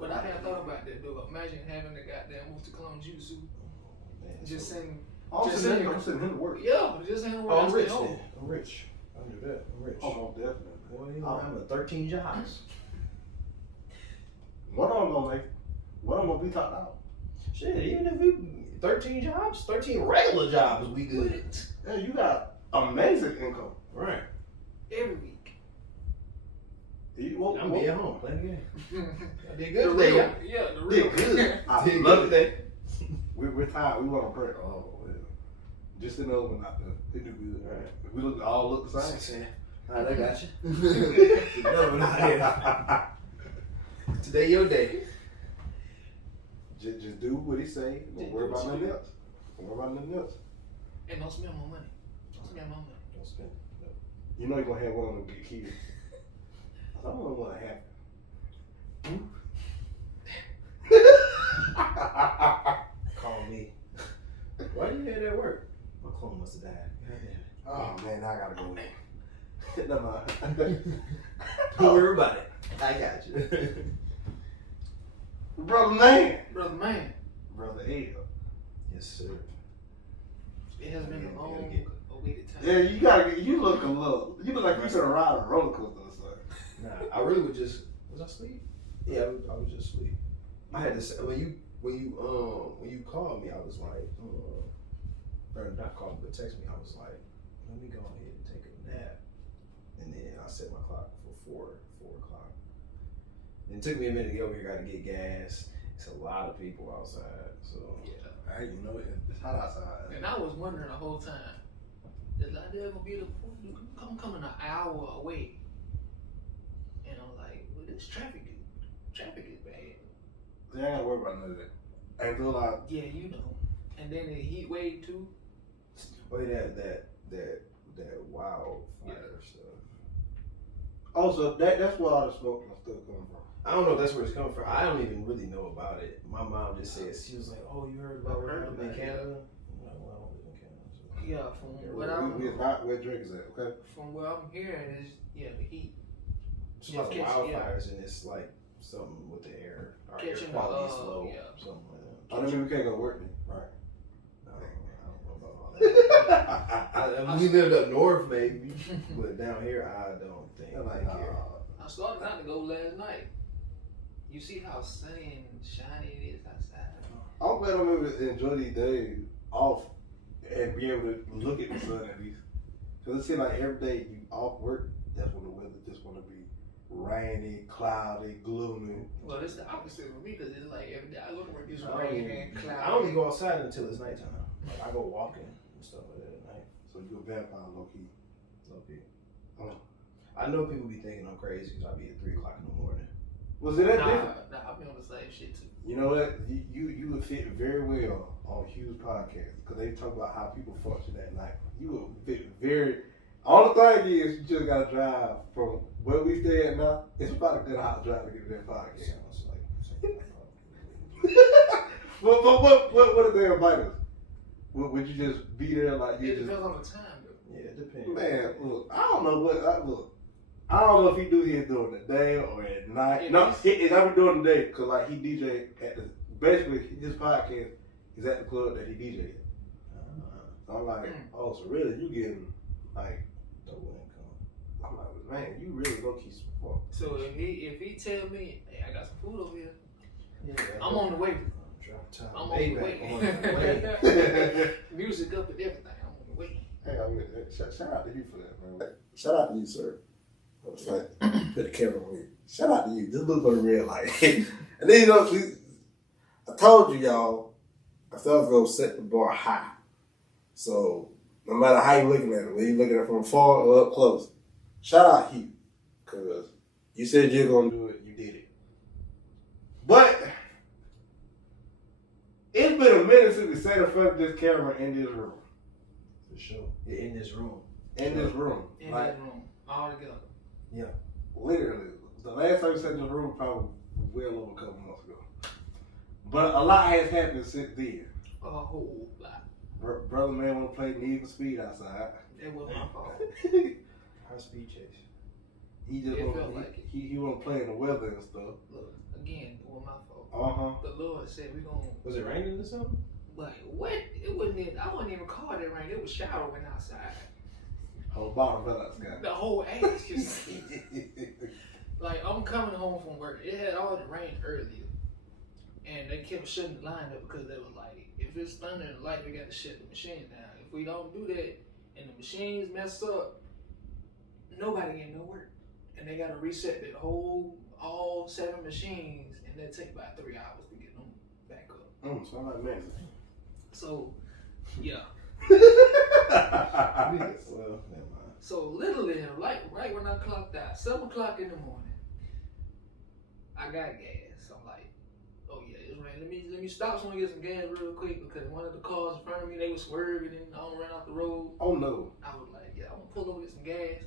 But I had thought about that though. Imagine having the goddamn multi-clone jutsu. Just sending. I'm sending him to work. Yeah, but just sending work. I'm rich. I'm rich. I do that. I'm rich. Oh, definitely. Boy, I'm having 13 jobs. One of them gonna make. One of them gonna be top out. Shit, even if we 13 jobs, 13 regular jobs, we good. Yeah, you got amazing income. Right. Every week. I'm being home playing the game. I did good The today. real, yeah, the real. Did good. I Did love good today. We're tired. We want to break. Oh, well. Just another one out there. They do good. Right. We all look the same. All right, I got you. Another one out here. Today your day. Just do what he say. Don't worry about nothing else. Don't worry about nothing else. And don't spend my money. Don't spend my money. Don't spend it. You know you're gonna have one of them get killed. I don't know what happened. Call me. Why you had that work? My clone must have died. Oh man, I gotta go in. Never mind. Don't worry about it. I got you. Brother man. Brother Ed. Yes, sir. It has been a long, awaited time. Yeah, you gotta get. You look a little. You look like you should have ride a roller coaster or something. Nah, I really would just. Was I asleep? Yeah, I was just asleep. I had to say when you called me, I was like, or not called me, but text me. I was like, let me go ahead and take a nap, and then I set my clock for 4 o'clock. And it took me a minute to get over here. Got to get gas. It's a lot of people outside, so Yeah. Hey, you know it's hot outside. And I was wondering the whole time, is like there gonna be I'm coming an hour away. And I'm like, well, this traffic is bad. They ain't gotta worry about none of that. I feel like Yeah, you know. And then the heat wave too. wait that wildfire stuff. also that's where all the smoke and stuff coming from. I don't know if that's where it's coming from. I don't even really know about it. My mom just said, she was like, "Oh, you heard about what happened in Canada?" I'm like, well, I don't live in Canada. So. Yeah, from what We is not where Drake is at, okay? from what I'm hearing is the heat. It's like wildfires and it's like something with the air. Our air Catching quality is the, low. yeah. Something like that. I mean we can't go to work then, right? I don't know about all that. We lived up north maybe, but down here I don't think Like, they care. I started not to go last night. You see how sunny and shiny it is outside. I'm glad I'm able to enjoy these days off and be able to look at the sun at least. Cause it seems like every day you off work, that's when the weather just want to be rainy, cloudy, gloomy. Well, it's the opposite for me because it's like every day I go to work, it's I raining don't- and cloudy. I only go outside until it's nighttime. Like I go walking and stuff like that at night. So you a vampire low key. Low key. Oh. I know people be thinking I'm crazy because I be at 3 o'clock in the morning. Was it that different? Nah, I be on the same shit too. You know what? You would fit very well on Hugh's podcast because they talk about how people function at night. You would fit very. All the thing is, you just gotta drive from where we stay at now. It's about a good hot drive to get to that podcast. Sounds like What if they invite us? Would you just be there like you It just? depends on the time though. yeah, it depends. Man, look, I don't know what. I don't know if he do his during the day or at night. Yeah, No, it's never during the day because like he DJ at the basically his podcast is at the club that he DJ at. So I'm like, oh, so really you getting like Double income. I'm like, man, you really low key support. So if he tell me, hey, I got some food over here, Yeah, I'm on the way. Drop top. I'm on the way. On the way. Music up and everything. I'm on the way. Hey, shout out to you for that, man. Shout out to you, sir. Like, put the camera on you. Shout out to you. Just look for the red light. And then, you know, I told you, y'all, I said I was going to set the bar high. So, no matter how you're looking at it, whether you're looking at it from far or up close, shout out Hugh. Because you said you're going to do it, you did it. But, it's been a minute since we sat in front of this camera in this room. For sure. Yeah, in this room. In this room. In Like, that room, all together. Yeah. literally. The last time we sat in this room probably well over a couple months ago. But a lot has happened since then. A whole lot. Brother man want to play Need for Speed outside. That was my fault. High speed chase. He just It want felt like it. He want to play in the weather and stuff. Look, again, it was my fault. Uh-huh. The Lord said we gonna. Was it raining or something? Like what? It wasn't even. I wasn't even called it rain. It was showering outside. Whole bottom fell out, Scott. The whole ass just. Like I'm coming home from work. It had already rained earlier, and they kept shutting the line up because they were like, if it's thunder and light, we got to shut the machine down. If we don't do that and the machines mess up, nobody get no work, and they got to reset that whole all 7 machines, and that take about 3 hours to get them back up. Sound like amazing. So, yeah. Well, never mind. So literally, like right when I clocked out, 7 o'clock in the morning, I got gas. I'm like, oh yeah, it's raining. Let me stop so I can get some gas real quick because one of the cars in front of me, they were swerving and I don't run off the road. Oh no. I was like, yeah, I'm gonna pull over get some gas.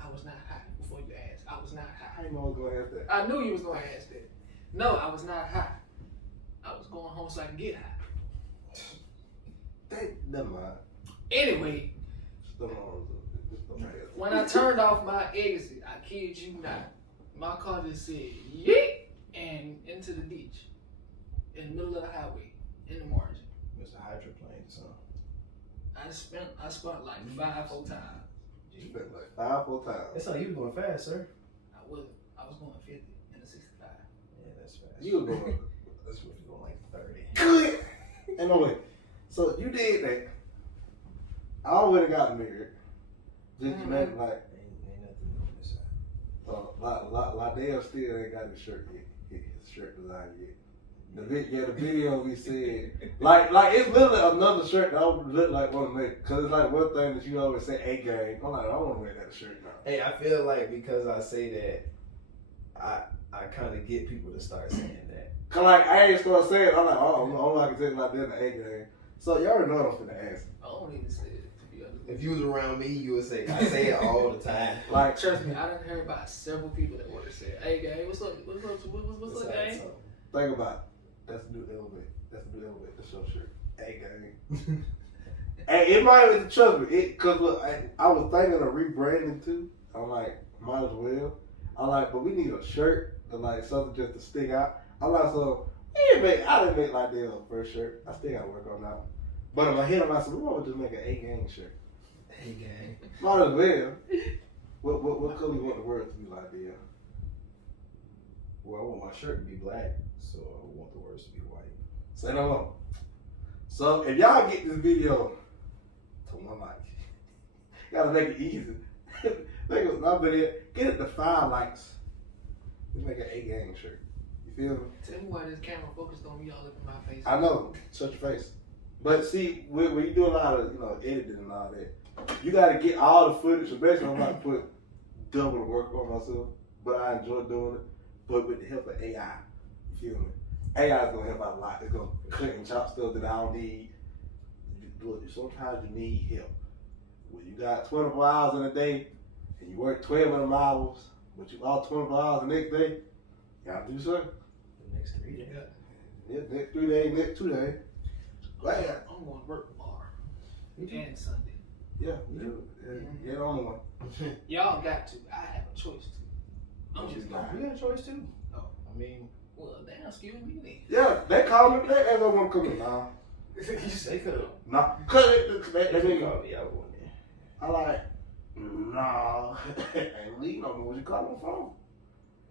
I was not high before you asked. I was not high. I didn't know I was gonna ask that. I knew you was gonna ask that. No, I was not high. I was going home so I can get high. Never mind. Anyway, when I turned off my exit, I kid you not, my car just said yeet and into the ditch in the middle of the highway in the margin. Mr. Hydroplane, son. I spun like 5 whole times. You spent like 5 full times. That's how you was going fast, sir. I was going 50 in a 65. Yeah, that's fast. You were going. That's what you going like 30. Good. And no way. So you did that. I already got married. Just imagine like Ain't nothing on this side. Lydell still ain't got his shirt yet. His shirt design yet. The video we said like it's literally another shirt that I would look like want to make because it's like one thing that you always say A game. I'm like I want to wear that shirt now. Hey, I feel like because I say that, I kind of get people to start saying that. Cause like I ain't start saying it, I'm like all I can say is like that in the A game. So y'all already know what I'm finna ask. I don't even say it to be honest. If you was around me, you would say, I say it all the time. Like Trust me, I done heard about several people that would have said, "Hey, gang, what's up? What's up, gang?" think about it. That's the new elevate. That's the new elevate. That's your shirt. A game. Hey, it might have trust me. Cause look, I was thinking of rebranding too. I'm like, might as well. I'm like, but we need a shirt to like something just to stick out. I'm like, so I didn't make like the first shirt. I still gotta work on that. But in my head, I'm like, so we might just make an A gang shirt. Hey, gang. Might as well. What color you want the word to be like there? Well, I want my shirt to be black, so I want the words to be white. Say no more. So if y'all get this video to my mic, gotta make it easy. Make it my video. Get it to 5 likes. Let's make an A gang shirt. You feel me? Tell me why this camera focused on me all up in my face. I know. Shut your face. But see, when you do a lot of editing and all that, you gotta get all the footage. So basically, I'm not put double the work on myself, but I enjoy doing it. But with the help of AI, you feel me? AI is gonna help out a lot. It's gonna cut and chop stuff that I don't need. Sometimes you need help. When you got 24 hours in a day and you work 12 of them hours, but you all 24 hours the next day, you gotta do something. The next 3 days. Yeah, next 3 days, next 2 days. Right. I'm going to work tomorrow Me too. and Sunday. Yeah, the only one. Y'all got to. I have a choice to. I'm just going. You got a choice too. Oh. I mean, Well, damn, excuse me then. Yeah, they call me. They ever want to come in. Nah, You say they could have. nah. Cause they called me. I wouldn't. I like, nah. Ain't leave no more. What you call on the phone?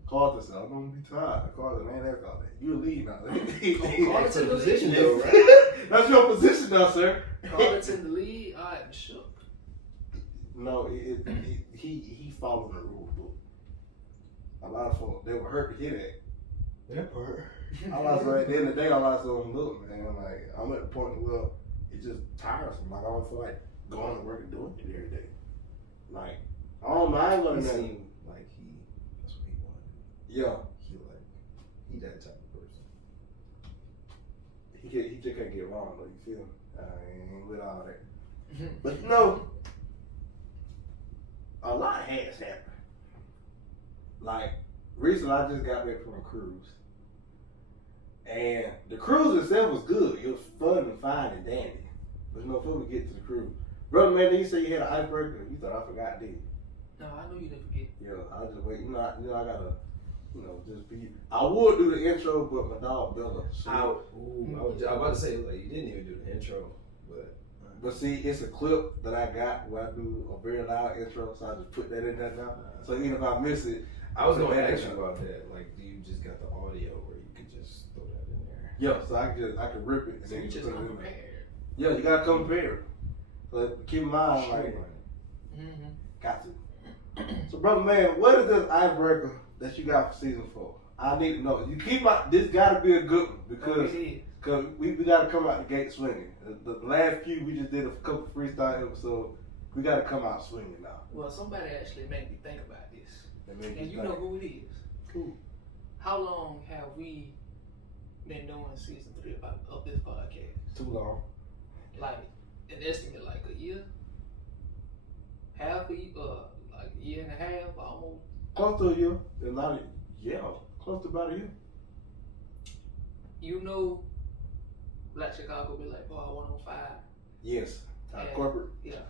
Call this. I'm gonna be tired. Call the man. That's all that. You leave now. Call it to the position lead. though, right? That's your position now, sir. Call it to the lead. I am shook. No, he followed the rule book. A lot of folks they were hurt to hear that. That part. I was like, at the end of the day, I was like, look, man, I'm at the point where it's just tiresome. Like, I don't feel like going to work and doing it every day. Like, I don't mind what He it seemed like that's what he wanted. Yeah. He that type of person. He just can't get wrong, though, you feel me? I ain't with all that. But, you know, a lot has happened. Like, recently I just got back from a cruise. And the cruise itself was good. It was fun and fine and dandy. But before we get to the cruise, brother man, you say you had an icebreaker. You thought I forgot, did you? No, I know you didn't forget. Yeah, I just wait. I gotta, just be. I would do the intro, but my dog Bella. I was about to say, like, you didn't even do the intro, But see, it's a clip that I got where I do a very loud intro, so I just put that in there now. So even if I miss it, I was going to ask you about that. Like, do you just got the audio where you could just throw that in there? Yeah, so I can rip it and So then you just put it come in there. prepared. Yeah, you gotta come prepared. So keep in mind, like, got to. So, brother man, what is this icebreaker that you got for season 4? I need to know. You keep this gotta be a good one because we gotta come out the gate swinging. The last few we just did a couple freestyle episodes. We gotta come out swinging now. Well, somebody actually made me think about this, and you think. know who it is. Who? How long have we been doing season 3 of this podcast? Too long. Like an estimate, like a year, half a year, like a year and a half, almost. Close to a year. Close to about a year. You know, Black Chicago be like, I 105. Yes. And, Corporate. Yeah.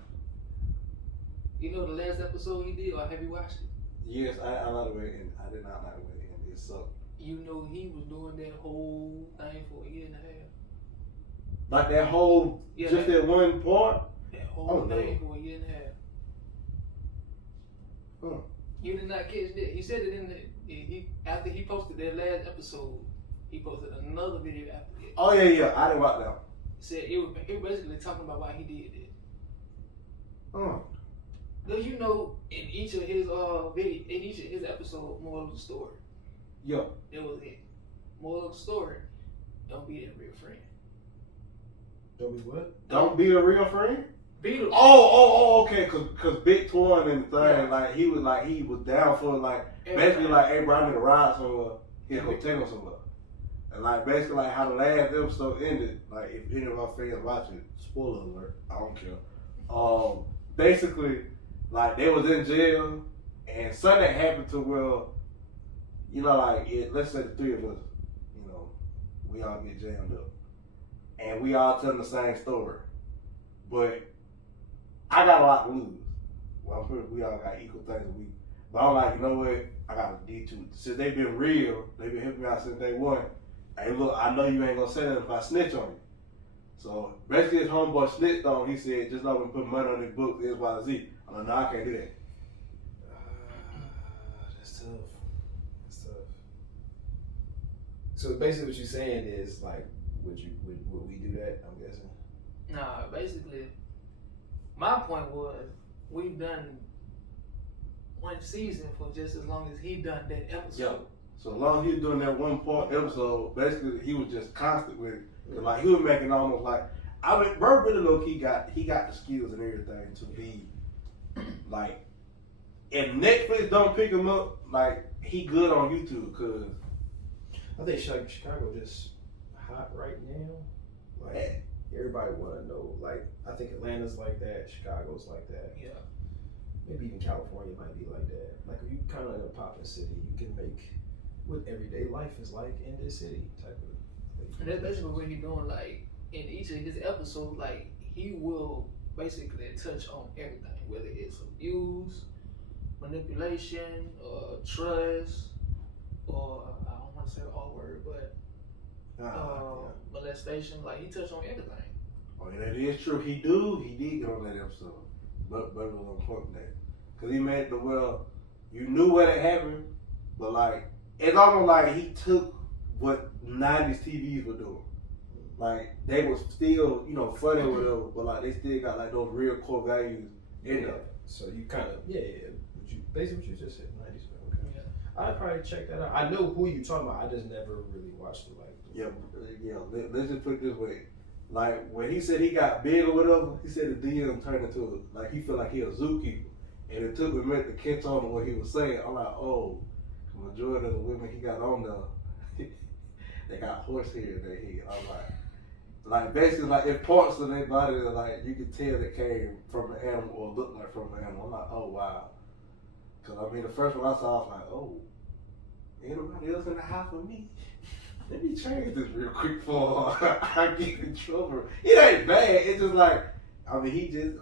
You know the last episode he did, or have you watched it? Yes, I like the way, and I did not like the way it ended. It sucked. You know he was doing that whole thing for a year and a half. Like that whole, that one part? That whole thing for a year and a half. Huh. You did not catch that. He said it in after he posted that last episode, he posted another video after that. Oh yeah, I didn't watch that. Said it was basically talking about why he did that. Huh. Because in each of his in each of his episodes, moral of the story. Yeah. That was it. Moral of the story, don't be that real friend. Don't be what? Don't be a real friend? Be the okay, cause Big Twin and the thing, like he was down for basically like, hey bro, I need a ride somewhere, he'll go take him somewhere. And like basically like how the last episode ended, like if any of our fans watch it, spoiler alert, I don't care. Basically, like they was in jail and something happened to where, let's say the three of us, we all get jammed up. And we all telling the same story. But I got a lot to lose. Well, I'm pretty we all got equal things. But I'm like, you know what? I got a D2. Since they've been real, they've been helping me out since day one. Hey, look, I know you ain't gonna say that if I snitch on you. So basically, his homeboy snitched on. He said, just know we put money on his book, X, Y, Z. I'm like, no, I can't do that. That's tough. So basically, what you're saying is like, would we do that? I'm guessing. Nah, basically, my point was we've done one season for just as long as he done that episode. Yeah. So as long as he was doing that one part episode, basically he was just constant with it. Like he was making almost like, bro really low key he got the skills and everything to be like, if Netflix don't pick him up, like he good on YouTube because I think Chicago just hot right now. Like everybody want to know. Like I think Atlanta's like that, Chicago's like that. Yeah. Maybe even California might be like that. Like if you kind of in a poppin' city, you can make what everyday life is like in this city type of. And that's basically what he's doing. Like in each of his episodes, like he will basically touch on everything, whether it's abuse, manipulation, trust, or I don't want to say the R word, but molestation. Like he touched on everything. Oh, yeah, that is true. He did get on that episode, but it was on point that because he made the you knew what had happened, but like it's almost like he took what 90s TVs were doing. Like they was still funny or whatever, but like they still got like those real core values in there. So you kind of basically what you just said, 90s. Okay. Yeah. I'd probably check that out. I know who you talking about. I just never really watched it. Let's just put it this way. Like when he said he got big or whatever, he said the DM turned into like he felt like he a zookeeper, and it took me a minute to catch on to what he was saying. I'm like, oh, the majority of the women he got on there, they got horsehair in their head. I'm like basically like if parts of their body that like you could tell that came from an animal or looked like from an animal. I'm like, oh wow, because I mean the first one I saw, I was like, oh, ain't nobody else in the house with me. Let me change this real quick before I get in trouble. It ain't bad. It's just like, the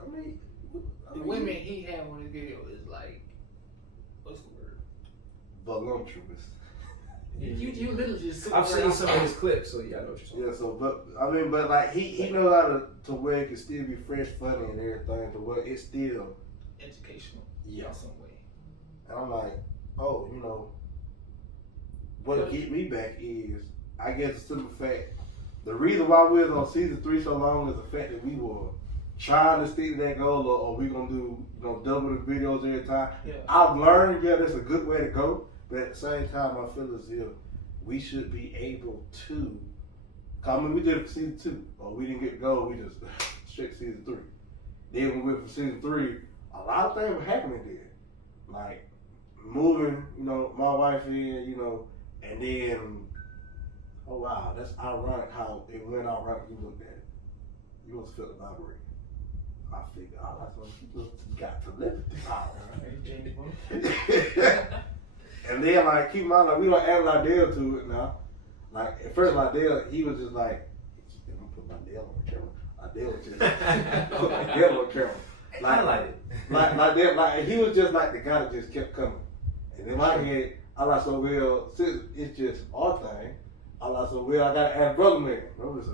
women he had on his video is like voluptuous. You literally just. I've seen some of his clips, so yeah, I know what you're talking Yeah, so but like he knows how to where it can still be fresh, funny, and everything. To where it's still educational. Yeah. In some way. And I'm like, oh, you know, what get me back is, I guess the simple fact, the reason why we was on season 3 so long is the fact that we were trying to stick to that goal, or we gonna do, double the videos every time. Yeah. I've learned, that's a good way to go, but at the same time, I feel as if we should be able to, we did it for season 2, or we didn't get the goal, we just straight season 3. Then when we went for season 3, a lot of things were happening there. Like, moving, my wife in, and then, oh wow, that's ironic how it went out right when you looked at it. You must feel the vibrating. I figured, that's what people got telepathy power. And then, like, keep in mind, like, we don't add Lydell to it now. Like, at first, Lydell, he was just like, I'm gonna put Lydell on the camera. Lydell was just, put Lydell on the camera. Like, he was just like the guy that just kept coming. And in my head, I like, so well, since it's just our thing, I like, so well, I gotta add Brother Man. I was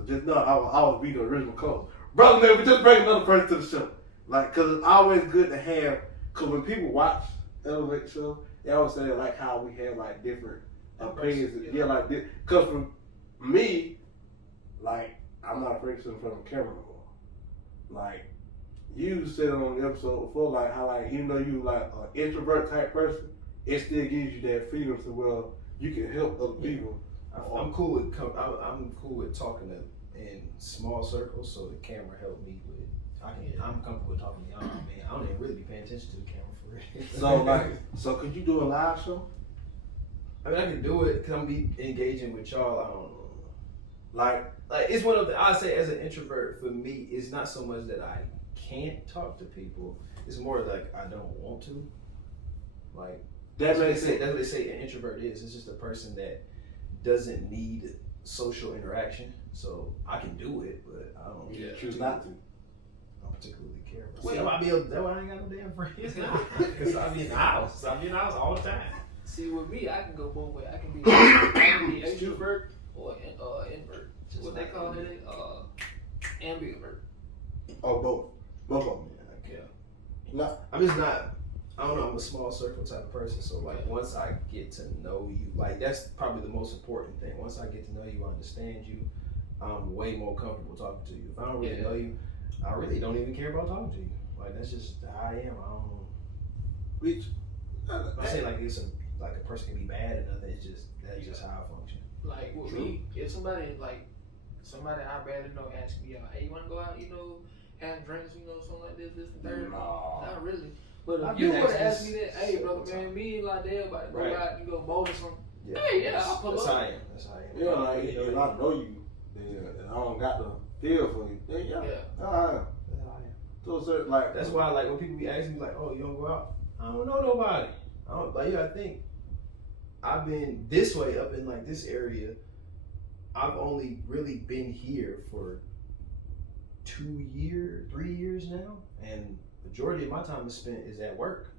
be the original co. Brother Man, we just bring another person to the show. Like, cause it's always good to have, cause when people watch Elevate Show, they always say like how we have like different opinions. Yeah, like this. Cause for me, like, I'm not afraid to sit in front of a camera anymore. Like, you said on the episode before, like how like even though you like an introvert type person, it still gives you that freedom to well you can help other people. I'm cool with talking in small circles, so the camera helped me with. I'm comfortable with talking to y'all. Man, I don't even really be paying attention to the camera for real. So could you do a live show? I mean, I can do it because I'm be engaging with y'all. I don't know. Like it's one of the. I say as an introvert, for me, it's not so much that I can't talk to people. It's more like I don't want to. Like that's what they say an introvert is. It's just a person that doesn't need social interaction. So I can do it, but I don't choose not to. I don't particularly care. That's why I ain't got no damn friends now. Because I be in the house. All the time. See, with me, I can go both ways. I can be extrovert or invert. What they call it? Ambivert. Oh, both. Both of them. Yeah. No. I'm just not. I don't know. I'm a small circle type of person. So like, once I get to know you, like that's probably the most important thing. Once I get to know you, understand you, I'm way more comfortable talking to you. If I don't really know you, I really don't even care about talking to you. Like that's just how I am. I don't know. I'm not saying like a person can be bad or nothing. It's just that's just how I function. Like with me, if somebody I barely know asks me, hey, you wanna go out, have drinks, something like this, and third? No. Not really. But if you would have asked me that, hey, brother, man, me and Lydell about to go out, you go bowl or something. Yeah. Hey, I'll pull up. That's how I am. Yeah, like if I know you, then I don't got the feel for you. Then So certain like that's why like when people be asking me like, oh, you don't go out? I don't know nobody. I think I've been this way up in like this area. I've only really been here for 3 years now, and majority of my time is spent at work.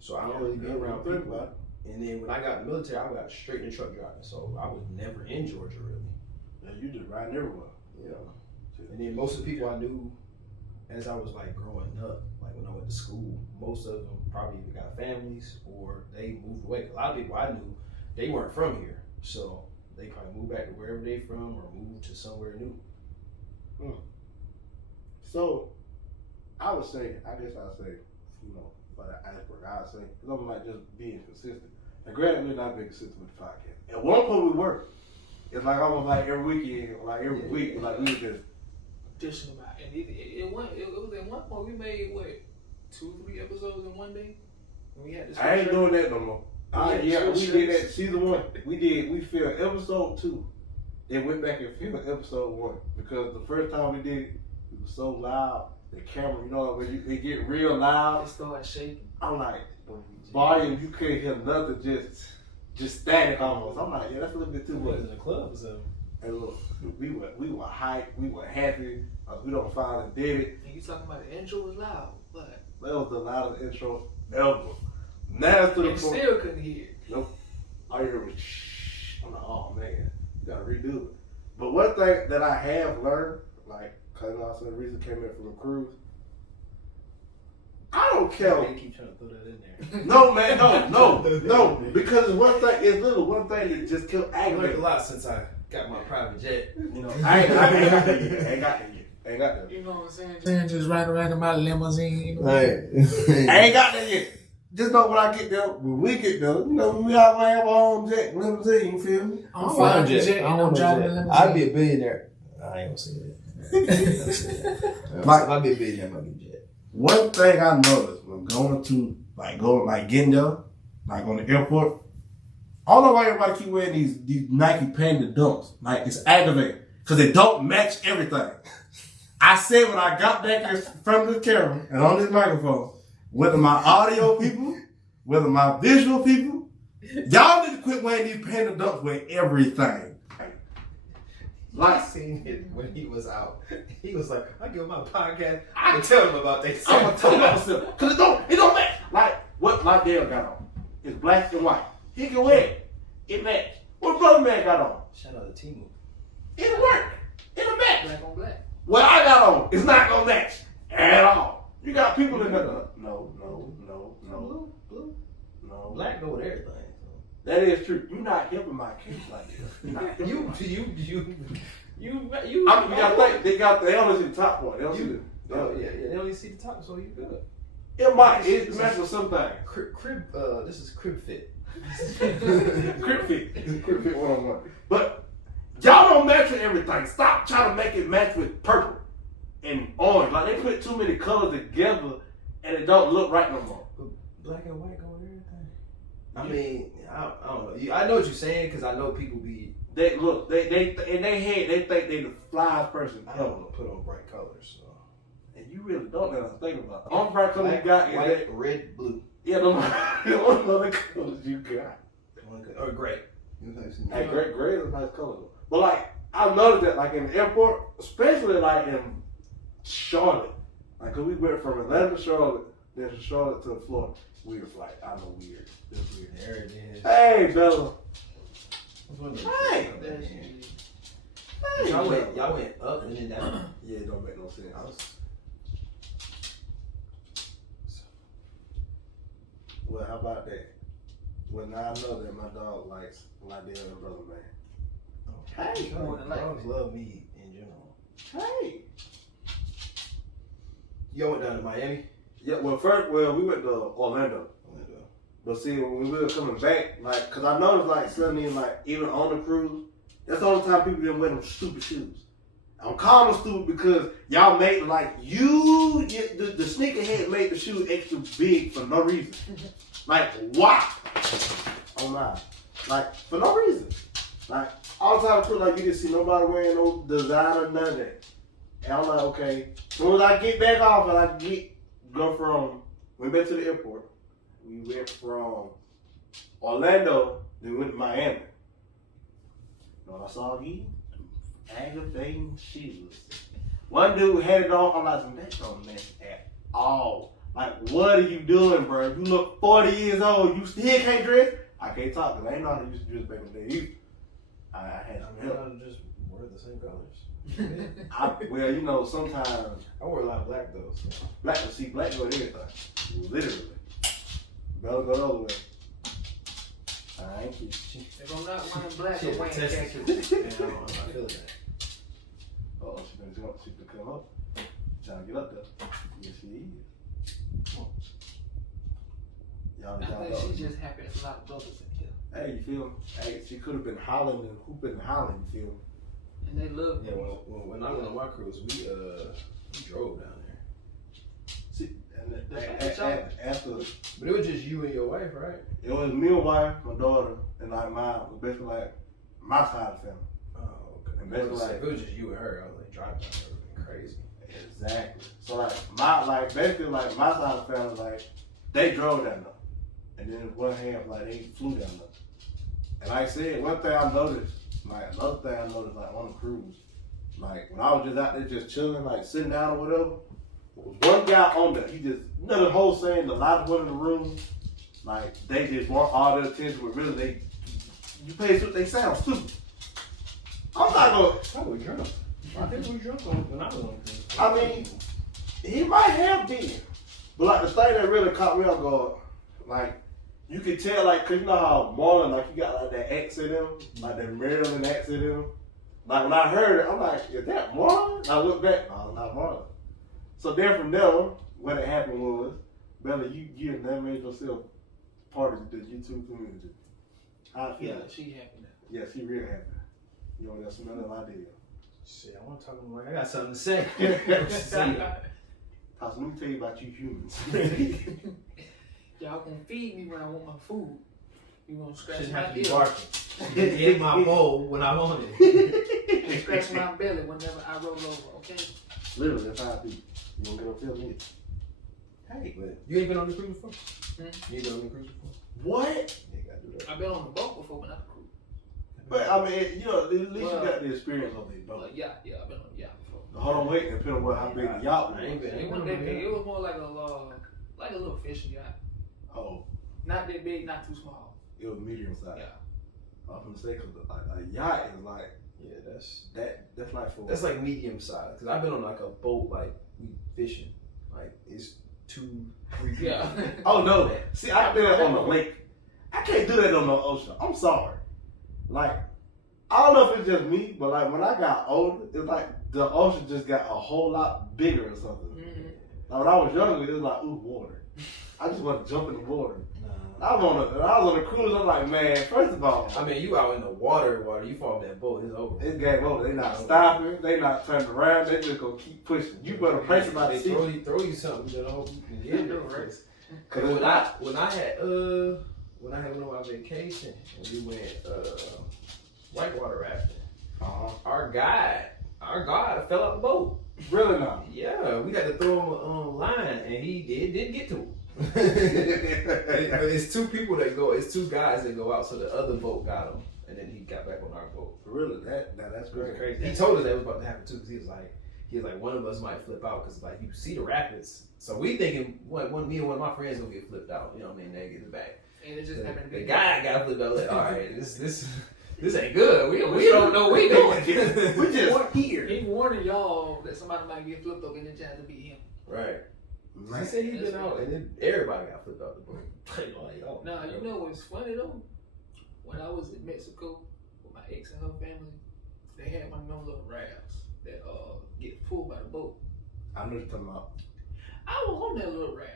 So I don't really be around people. And then when I got in the military, I got straight into truck driving. So I was never in Georgia really. Yeah, you just riding everywhere. Yeah. And then most of the people I knew as I was like growing up, like when I went to school, most of them probably either got families or they moved away. A lot of people I knew, they weren't from here. So they probably moved back to wherever they from or moved to somewhere new. So I would say, for the iceberg, I would say, something like just being consistent. And granted, we're not being consistent with the podcast. At one point we were. It's like almost like every weekend, like every week, like we were just dishing about. And it was at one point we made 2-3 episodes in one day. And we had this. I ain't doing that no more. We did that season 1. We filmed episode 2. Then went back and filmed episode 1 because the first time we did it was so loud. The camera, when it get real loud, it started shaking. I'm like, volume, you can't hear nothing, just static almost. I'm like, that's a little bit too much. In the club, so. And look, we were hyped, we were happy. We don't finally did it. And you talking about the intro was loud, but that was the loudest intro ever. Now it's to the point. Still couldn't hear. Nope. thing that I have learned, like, cause I also recently came in from a cruise. I don't care. You keep trying to throw that in there. No, man, no. Because it's one thing. It's little one thing that just kept I learned aggravating. a lot since I got my private jet. You know, I ain't got that yet. Ain't got that. You know what I'm saying? Just riding around in my limousine. You know? I ain't got that yet. Just know when I get there, when we get there, you know, we all have our own jet limousine. You feel me? I'm flying jet. And I'm driving a limousine. I'd be a billionaire. I ain't gonna say that. If I'd be a billionaire, I might be a jet. One thing I noticed when getting there, like on the airport, I don't know why everybody keep wearing these Nike Panda dunks. Like, it's aggravating because they don't match everything. I said when I got back in front of the camera and on this microphone, whether my audio people, whether my visual people, y'all need to quit wearing these Panda dunks with everything. I seen it when he was out. He was like, I give him my podcast. I can tell him about that. I'm gonna tell you about myself. Cause it don't match. Like what my Dale got on. It's black and white. He can wear it. It match. What Brother Man got on? Shout out to Timu. It'll work. It'll match. Black on black. What I got on is not gonna match at all. You got people in there. No. Blue. No. Black go with everything. That is true. You're not helping my case like this. You. I mean, you gotta think they only see the top part. They don't see the. They only see the top, so you good. It might. It matches with something. Crib. This is crib fit. Crib fit 101. But y'all don't match with everything. Stop trying to make it match with purple and orange. Like they put too many colors together and it don't look right no more. But black and white go with everything. I mean, I don't know. I know what you're saying because I know people be. They look. They in their head they think they the flyest person I ever. don't want to put on bright colors. So. And you really don't know what to think about. The only bright color you got is white, that. red, blue. Yeah, the only other colors you got. Or gray. Hey, gray is a nice color though. But like, I noticed that like in the airport, especially like in Charlotte, like 'cause we went from Atlanta to Charlotte, then from Charlotte to Florida. Weird flight. I know weird. It's weird. There it is. Hey, Bella. Hey. Hey, Y'all went up and then down. Yeah, it don't make no sense. Well, how about that? Well, now I know that my dog likes my dear Brother Man. Hey, Dogs love me in general. Hey. Y'all went down to Miami? Yeah, we went to Orlando. But see, when we were coming back, like, cause I noticed, like, suddenly, like, even on the cruise, that's the only time people didn't wear them stupid shoes. I'm calling them stupid because y'all made, like, the sneakerhead made the shoe extra big for no reason. Like, why? Oh my. Like, for no reason. Like, all the time, too, like, you didn't see nobody wearing no designer, none of that. And I'm like, okay, as soon as I get back off and we went to the airport. We went from Orlando, then we went to Miami. You know what I saw again? Aggravating shoes. One dude had it on, I'm like, that don't match at all. Like, what are you doing, bro? You look 40 years old, you still can't dress? I can't talk, because I ain't know how to use to dress back in the day either. I had some help. Just wear the same colors. Well, you know, sometimes. I wear a lot of black though. So. Black go to everything. Literally. Better go the other way. Thank you. If I'm not wearing black, I'm wearing Texas. khakis. I'm not feeling that. Uh-oh, she could come up. Trying to get up there. Yes, she is. Come on. Y'all I think know. she's just happy there's a lot of brothers in here. Hey, you feel me? Hey, she could have been hollering and hooping and hollering, you feel me? And they love Yeah, when I went on my cruise, we drove down there. See, and after But it was just you and your wife, right? it was me and wife, my daughter, and like basically like my side of the family. Oh, okay. And basically If like it was just you and her, I was like driving down there would have been crazy. exactly. So basically my side of the family, like they drove down there, and then one half like they flew down there. And like I said, one thing I noticed, like another thing I noticed, like on the cruise, like when I was just out there just chilling, like sitting down or whatever, one guy on there, he just, you know, the whole saying, the lot of women in the room, like they just want all their attention, but really they sound stupid. I'm not gonna. Probably drunk. I think we drunk when I was on the cruise. I mean, he might have been, but like the thing that really caught me off guard, like you could tell, like, cause you know how Marlon, like, you got like that accent in him, like that Maryland accent in him. Like when I heard it, I'm like, is that Marlon? I looked back, oh, not Marlon. So then from there, what had happened was, Bella, you never made yourself part of the YouTube community. How I feel. Yeah, she happy now. Yeah, she real happy. You know, that's another idea. Shit, I want to talk to him like I got something to say. Let me tell you about you humans. Y'all gonna feed me when I want my food. You gonna scratch Shouldn't my have to be belly. barking. In my bowl when I want it. And scratch my belly whenever I roll over, okay? Literally, that's how I be. You gonna get up tell me? Hey, but you ain't been on the cruise before? Hmm? You ain't been on the cruise before? What? Yeah, you gotta do that. I've been on the boat before when I cruise. But I mean, you know, at least you Well, got the experience of it, though. Yeah, I've been on the yacht before. Hold on, wait, depending on how big the yacht I ain't was. been- It wasn't that big. It was more like a little fishing yacht. Oh, Not that big, not too small. it was medium size. Yeah. I'm gonna say, cause a yacht is like Yeah, that's that's like for like medium size. Cause I've been on like a boat, like we fishing, like it's 2, 3 people. Yeah. Oh no! See, I've been on the lake. I can't do that on the ocean. I'm sorry. Like, I don't know if it's just me, but like when I got older, it's like the ocean just got a whole lot bigger or something. Mm-hmm. Like when I was younger, it was like, ooh, water. I just want to jump in the water. Nah. I was on a cruise. I'm like, man, first of all, I mean, you out in the water, you fall off that boat, it's over. it's game over. They not stopping. They not turning around. They just gonna keep pushing. You better pray somebody They see. throw you something that I hope you can get it. Right. Cause When it's I not. when I had went on my vacation and we went whitewater rafting, our guide fell out the boat. Really not. Yeah, we had to throw him a line, and he did get to him. But it's 2 people that go. It's 2 guys that go out, so the other boat got him, and then he got back on our boat. Really, that's It was great. crazy. He told us that was about to happen too, because he was like, one of us might flip out, because like you see the rapids. So we thinking, me and one of my friends gonna get flipped out. You know what I mean? They get it back. And it just happened to The be guy got flipped out. Like, all right, this ain't good. We don't know what we doing. We just here. He warning y'all that somebody might get flipped over and it had to be him. Right. Man. He said he's been out, and then everybody got flipped out the boat. Like, oh, Now, you know what's funny though? When I was in Mexico with my ex and her family, they had one of them little rafts that get pulled by the boat. I know what you're talking about. I was on that little raft.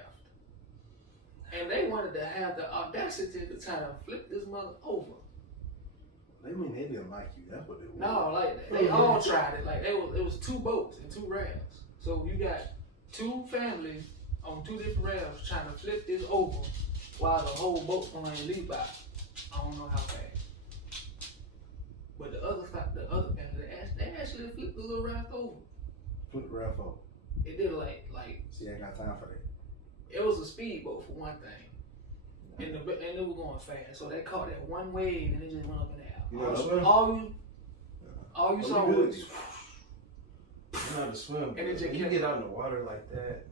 And they wanted to have the audacity to try to flip this mother over. They mean they didn't like you. That's what they want. No, like they all tried it. Like it was 2 boats and 2 rafts. So you got 2 families on 2 different rafts trying to flip this over while the whole boat's going to leave by. I don't know how fast. But the other family, they actually flipped the little raft over. Flip the raft over. It did like See, I ain't got time for that. it was a speedboat for one thing, and it was going fast. So they caught that one wave and it just went up in the air. You know what I'm saying? All you saw you good. was. You know how to swim. And it When just you kept- get out in the water like that,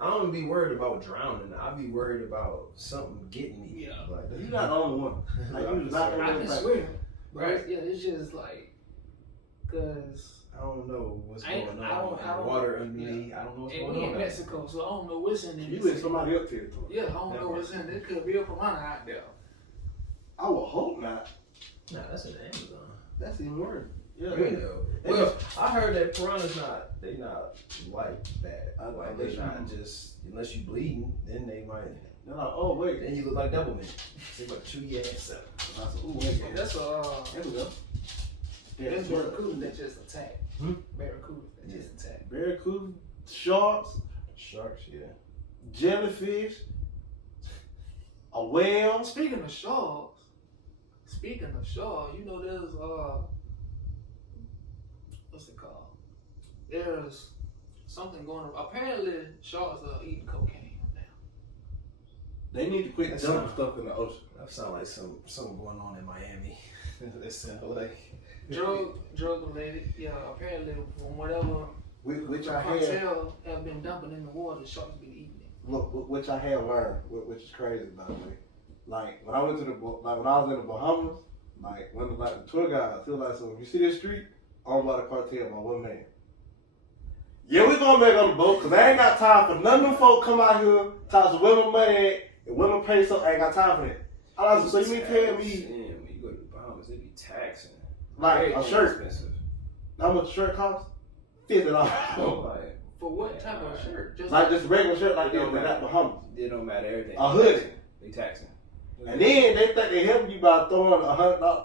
I don't be worried about drowning. I be worried about something getting me. Yeah. Like, You're not the only one. Like, you was not the I only can one. swim, but Right. it's just like, cause I don't know what's I going on. I don't- in the water under me. I don't know what's and going we on. in Mexico, so I don't know what's in there. You in somebody else territory. Yeah, I don't know what's in there. There could be a piranha out there. I would hope not. Nah, that's in the Amazon. That's even worse. Yeah. Really though. Well, I heard that piranhas not like that. Like they not just unless you bleeding, then they might. They're like, oh wait. Then you look like Doublemint. They about to chew your ass up. I said, ooh, wait. That's There we go. Yeah, that's barracuda that just attacked. Hmm? Barracuda that just attacked. barracuda, sharks, Sharks, yeah. jellyfish, a whale. Speaking of sharks, you know there's what's it called? There's something going on. Apparently, sharks are eating cocaine now. They need to quit That's dumping not- stuff in the ocean. That sounds like something going on in Miami. That sounds like Drug related. Yeah, apparently from whatever Which I had, cartel have been dumping in the water, sharks been eating it. look, which I have learned, which is crazy by the way. Like when I went to when I was in the Bahamas, Like when like the tour guide, he was like, so if you see this street, owned by the cartel by one man. Yeah, we gonna make on the boat because I ain't got time for none of them folk come out here, talk to women money and women pay something. I ain't got time for that. I was so you mean tell me? When you go to the Bahamas, they be taxing. Like a shirt. Expensive. How much a shirt costs? $50. Like, For what type of shirt? Just like just a regular shirt like It that, don't but not matter. Bahamas. It don't matter everything. A hoodie. They taxing. And then they think they helping you by throwing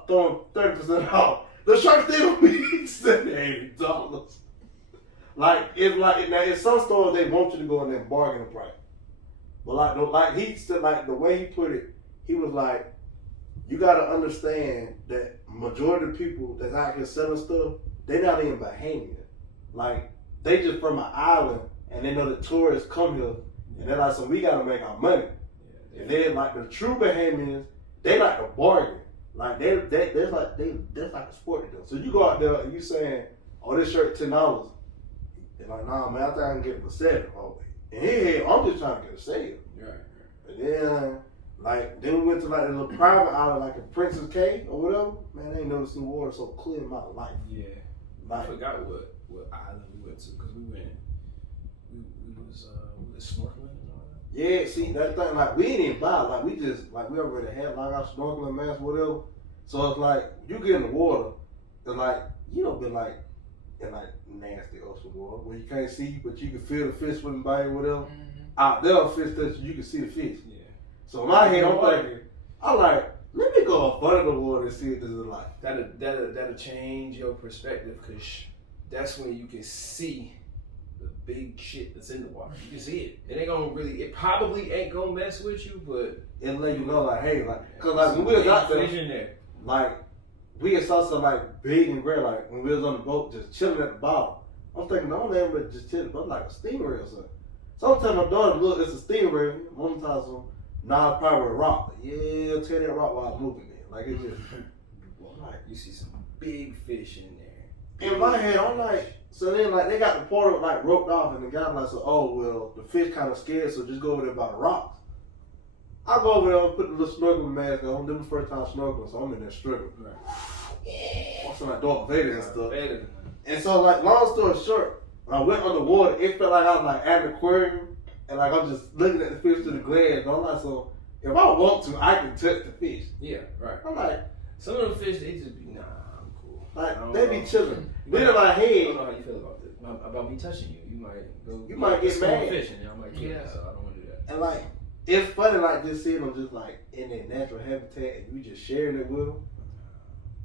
throwing 30% off. The shirt still be $78. Like it's like now in some stores they want you to go in there and bargain the price. But like he said, like the way he put it, he was like, you gotta understand that majority of people that's out here selling stuff, they're not even Bahamian. Like they just from an island and they know the tourists come here and they're like, so we gotta make our money. And then like the true Bahamians, they like to bargain. Like that's like a sport to them. So you go out there and you saying, oh, this shirt $10. They're like, nah, man, I think I can get it for $7. Oh, and here, I'm just trying to get a sale. Right. And then we went to like a little private island, like a Princess Cay or whatever. Man, I ain't never seen water so clear in my life. Yeah. Like, I forgot what island we went to because we was snorkeling and all that. yeah, see that thing, like we didn't buy, like we already had like our snorkeling mask, whatever. So it's like you get in the water, and like you know, been like in like nasty ocean water where you can't see, but you can feel the fish swimming by you, whatever. Mm-hmm. Out there, a fish touch you can see the fish. Yeah. So in my head, I'm like, let me go up under the water and see what this is like. That'll change your perspective because that's when you can see the big shit that's in the water. You can see it. It probably ain't gonna mess with you, but It'll let you know, like, hey, like, cause like when we was out there, like, we had saw something like big and great, like when we was on the boat just chilling at the bottom. I'm thinking, I don't ever just chilling, but I'm like a stingray or something. So I'm telling my daughter, look, it's a stingray. One time, so nah, probably a rock. Yeah, tear that rock while I'm moving it. Like, it's just, like, you see some big fish in there. in my head, I'm like, so then, like, they got the portal, like, roped off, and the guy like, so, oh, well, the fish kind of scared, so just go over there by the rocks. I go over there and put the little snorkeling mask on. This was the first time snorkeling, so I'm in there struggling. Right. I'm like Darth Vader and stuff. Vader. And so, like, long story short, when I went underwater, it felt like I was, like, at an aquarium, and, like, I'm just looking at the fish through the glass. And I'm like, so, if I want to, I can touch the fish. Yeah, right. I'm like, some of the fish, they just be, nah, I'm cool. like, they be chilling. Then in my I head, don't know how you feel about this. About me touching you. You might go. You might get mad. Fish and I might kill you, so I don't want to do that. and, like, it's funny, like, just seeing them just, like, in their natural habitat, and you just sharing it with them.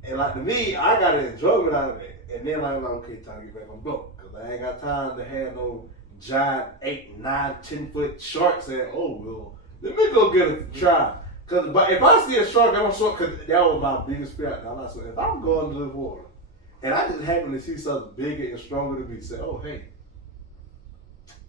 And, like, to me, I got an enjoyment out of it. And then, like, I'm like, okay, time to get back on boat. Because I ain't got time to have no giant 8, 9, 10-foot sharks saying, oh, well, let me go get it to try. But if I see a shark, I'm sure, because that was my biggest fear. I'm like, so if I'm going to the water, and I just happen to see something bigger and stronger than me, say, oh, hey,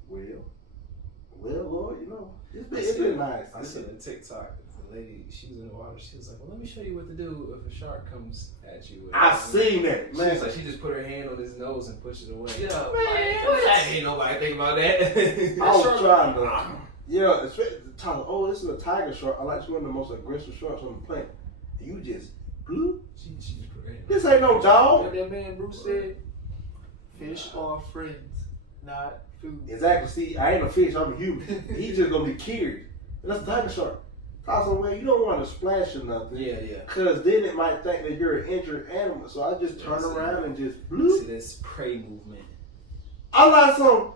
well, Lord, you know, it's been nice. I seen a TikTok. The lady, she was in the water. She was like, well, let me show you what to do if a shark comes at you. I seen that, man. She was like, she just put her hand on his nose and pushed it away. Yeah, Man, ain't nobody think about that. I was trying to, yeah, oh, this is a tiger shark. I like one of the most aggressive sharks on the planet. And you just, bloop. She just put her hand. This ain't no dog. What that man Bruce said, fish are friends, not food. Exactly. See, I ain't a fish. I'm a human. He's just gonna be curious. And that's a tiger shark. I was like, you don't want to splash or nothing. Yeah. Because then it might think that you're an injured animal. So I just turn around and just bloop. See this prey movement. I like some.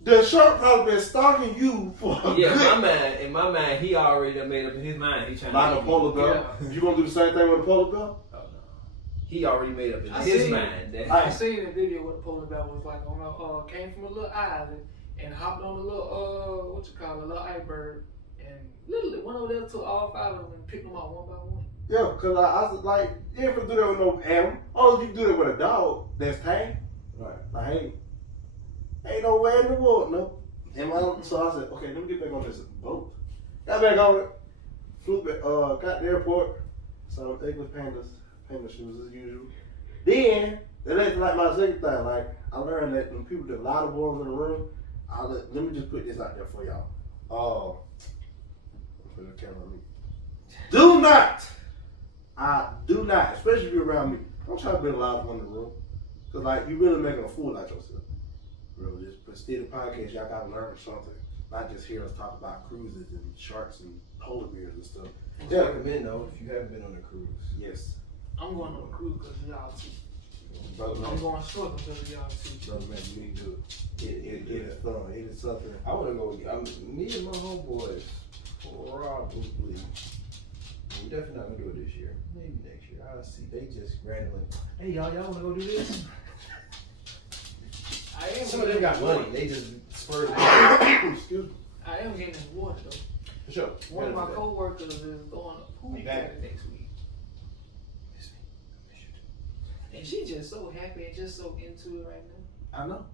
The shark probably been stalking you for a good. In my mind, he already done made up in his mind. He trying to like a polar bear. Yeah. You gonna do the same thing with a polar bear? Oh no. He already made up in his mind. That I seen a video where the polar bear was like on a came from a little island and hopped on a little a little iceberg and literally went over there to all 5 of them and picked them out one by one. Yeah, because I was like, you ain't gonna do that with no animal. Oh, you can do that with a dog that's tame. right. Like, ain't no way in the world, no. And so I said, okay, let me get back on this boat. Got back on it, flew back, got to the airport, saw them English panda shoes as usual. Then, that's like my second thing. Like, I learned that when people do a lot of boys in the room, let me just put this out there for y'all. Put the camera on me. Do not I do not, especially if you're around me. Don't try to be a loud one in the room, cause like you really making a fool out of yourself. Really, just but still the podcast, y'all gotta learn something. Not just hear us talk about cruises and sharks and polar bears and stuff. Yeah, recommend though if you haven't been on a cruise. Yes. I'm going on a cruise because of y'all too. Brother man, I'm going snorkeling because of y'all too. brother man, you need to do it. It is fun. It is something. I want to go. Me and my homeboys probably. We're definitely not gonna do it this year. Maybe next year. I'll see. They just randomly. Hey y'all want to go do this? Some of them got money. They just spurred. Excuse me. I am getting in the water though. For sure. One of my coworkers is going to pool party next week. And she just so happy and just so into it right now. I know.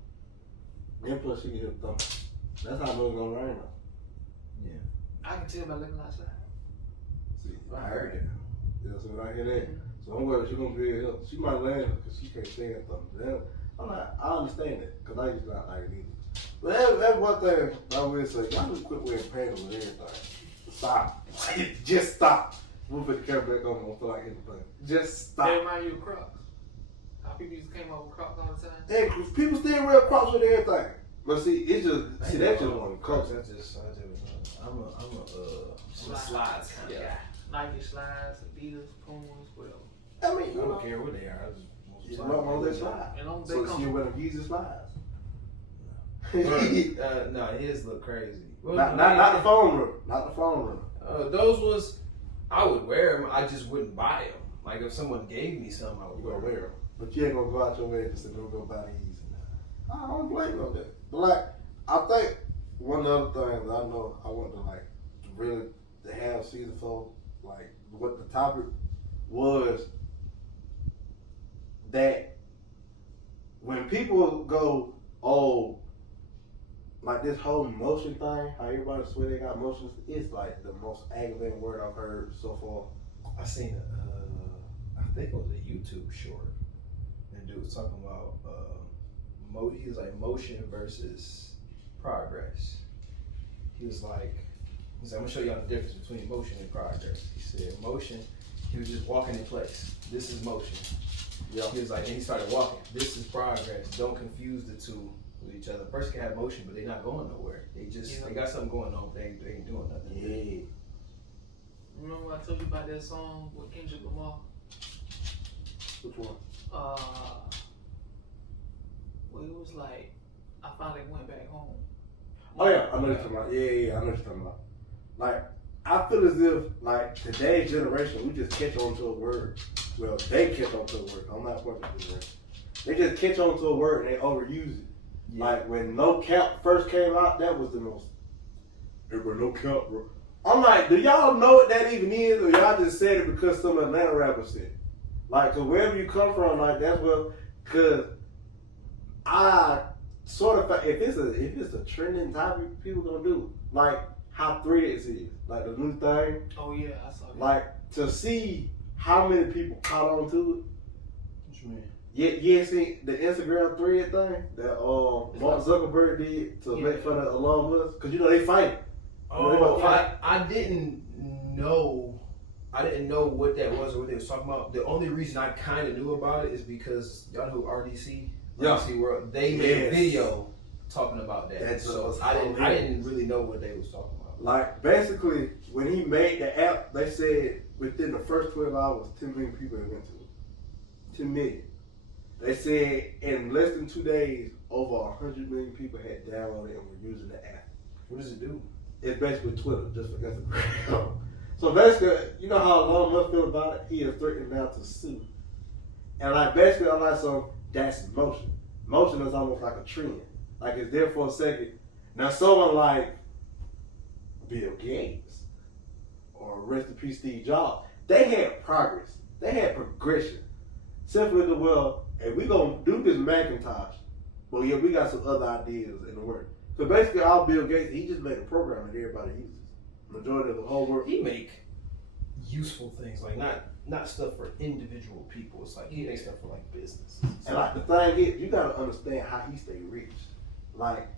And plus she can hit thumbs. That's how I know it's gonna rain though. Yeah. I can tell by looking outside. See, I heard it. Yeah, so when I hear that, so I'm worried she gonna be here. She might land because she can't stand thumbs. I'm like, I understand it because I used to not like it either. But that's one thing I will say. Y'all just quit wearing pants with everything. Stop. Just stop. We'll put the camera back on. I don't feel like anything. Just stop. That remind you of Crocs. How people used to came up with Crocs all the time. Hey, people still wear Crocs with everything. But see, it's just that's just one culture. I'm a Slides kind of guy. Nike slides, Adidas, Pumas, whatever. I mean, I don't care what they are. I just you know, they slide. And long as So they she come. wear them Yeezy slides. No, his look crazy. Well, Not the phone room. Not the phone room. Those was I would wear them. I just wouldn't buy them. Like if someone gave me some, I would You gonna wear wear them. them. But you ain't gonna go out your way and just say, go buy these. I don't blame you on that. But like, I think one of the other things I know I want to like really to have season 4, like what the topic was that when people go, oh, like this whole motion thing, how everybody swear they got motions, it's like the most aggravating word I've heard so far. I seen I think it was a YouTube short. And dude was talking about he was like motion versus progress. He was like, I'm gonna show y'all the difference between motion and progress. He said motion, he was just walking in place. This is motion. Yeah. He was like, then he started walking. This is progress. Don't confuse the two with each other. A person can have motion, but they're not going nowhere. They just they got something going on, but they ain't doing nothing. Yeah. Remember when I told you about that song with Kendrick Lamar? Which one? Well, it was like, I finally went back home. Oh yeah, I know what you're talking about. Yeah, I know what you're talking about. Like, I feel as if, like, today's generation, we just catch on to a word. Well, they catch on to a word. I'm not pointing to the word. They just catch on to a word and they overuse it. Yeah. Like, when No Cap first came out, that was the most, hey bro, no cap, bro. I'm like, do y'all know what that even is? Or y'all just said it because some Atlanta rappers said it? Like, cause wherever you come from, like, that's what, cause I sort of, if it's a trending topic, people gonna do it. Like how Threads is, like the new thing. Oh yeah, I saw that. Like to see how many people caught on to it. What you mean? Yeah, see the Instagram Thread thing that Mark Zuckerberg did to make fun of Elon Musk, cause you know they fight. Oh, I didn't know what that was or what they was talking about. The only reason I kind of knew about it is because y'all know who RDC. RDC World. They made a video talking about that. So I didn't really know what they was talking about. Like basically, when he made the app, they said within the first 12 hours, 10 million people went to it. 10 million. They said in less than 2 days, over 100 million people had downloaded and were using the app. What does it do? It's basically Twitter, just for Instagram. So basically, you know how Elon Musk feel about it? He is threatening now to sue. And like basically, I'm like, so that's motion. Motion is almost like a trend. Like it's there for a second. Now someone like Bill Gates or rest in peace Steve Jobs, they had progress. They had progression. Simply the well, hey, we gonna do this Macintosh, but yeah, we got some other ideas in the work. So basically, our Bill Gates, he just made a program that everybody uses. Majority of the whole world. He make useful things, like not stuff for individual people. It's like he makes stuff for like business. And like the thing is, you gotta understand how he stay rich. Like,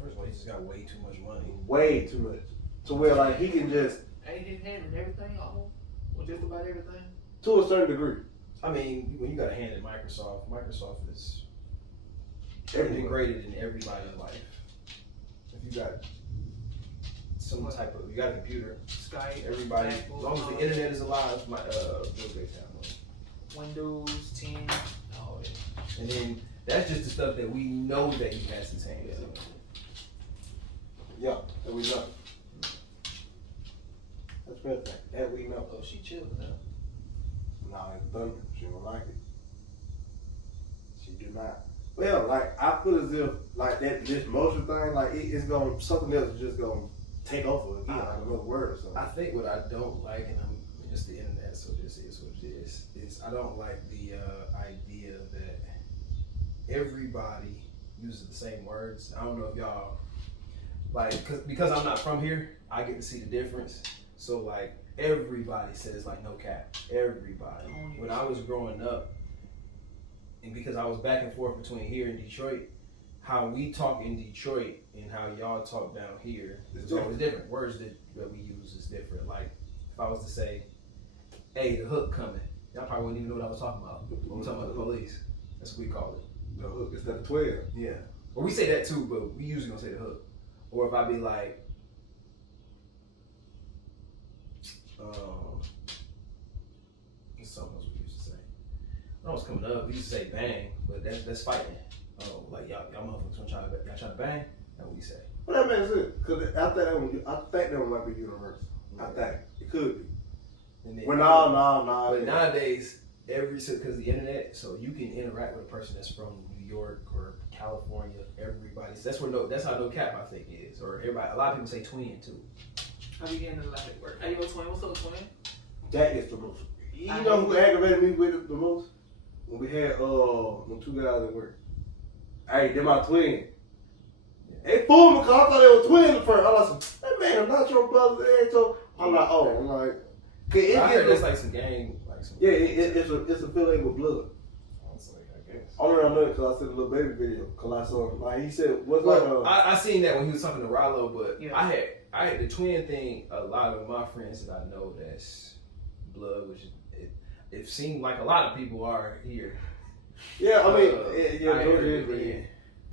first of all, he just got way too much money. Way too much. To where like he can just ain't his hand in everything almost, or just about everything. To a certain degree. I mean, when you got a hand at Microsoft is Everywhere. integrated in everybody's life. If you got some type of, you got a computer, Skype, everybody, MacBook, as long as the internet is alive, Bill Gates have one. Windows 10, all that. And then that's just the stuff that we know that he has his hands in. Yeah, that we know. That's the thing. That we know. Oh, she chilling now. Nah, it's thunder. She don't like it. She do not. Well, like I feel as if like that this motion thing, like it's gonna something else is just gonna take over again, like another word or something. I think what I don't like, and it's the internet, so this is what it is I don't like the idea that everybody uses the same words. I don't know if y'all like because I'm not from here, I get to see the difference. So like everybody says like no cap. Everybody. When I was growing up, and because I was back and forth between here and Detroit, how we talk in Detroit and how y'all talk down here is always different. Words that we use is different. Like if I was to say, "Hey, the hook coming," y'all probably wouldn't even know what I was talking about. I'm talking about the police. That's what we call it. The hook is that 12. Yeah. Well, we say that too, but we usually gonna say the hook. Or if I be like, what's something else we used to say? When I was coming up, we used to say bang, but that's fighting. Oh, like y'all motherfuckers y'all try to bang? That's what we say. Well, that makes sense. Cause I think that one might be universal. I think it could be. And then, Well, no. But nowadays, because the internet, so you can interact with a person that's from New York or California. Everybody's that's how no cap I think is, or everybody. A lot of people say twin too. I be getting a lot of work. Hey, yo, twin, what's up, twin? That is the most. You know who aggravated me with it the most? When we had when two guys at work. Hey, they're my twin. They fooled me because I thought they were twins at first. I was like, hey man, not your brother. So I'm like, I heard that's like some gang, like some. Yeah, it's a feeling with blood. I guess. Only I know it because I seen a little baby video. Cause I saw him. Like he said, what's well, like? I seen that when he was talking to Rollo, but yeah. I had the twin thing. A lot of my friends that I know that's blood, which it seemed like a lot of people are here. Yeah, I mean,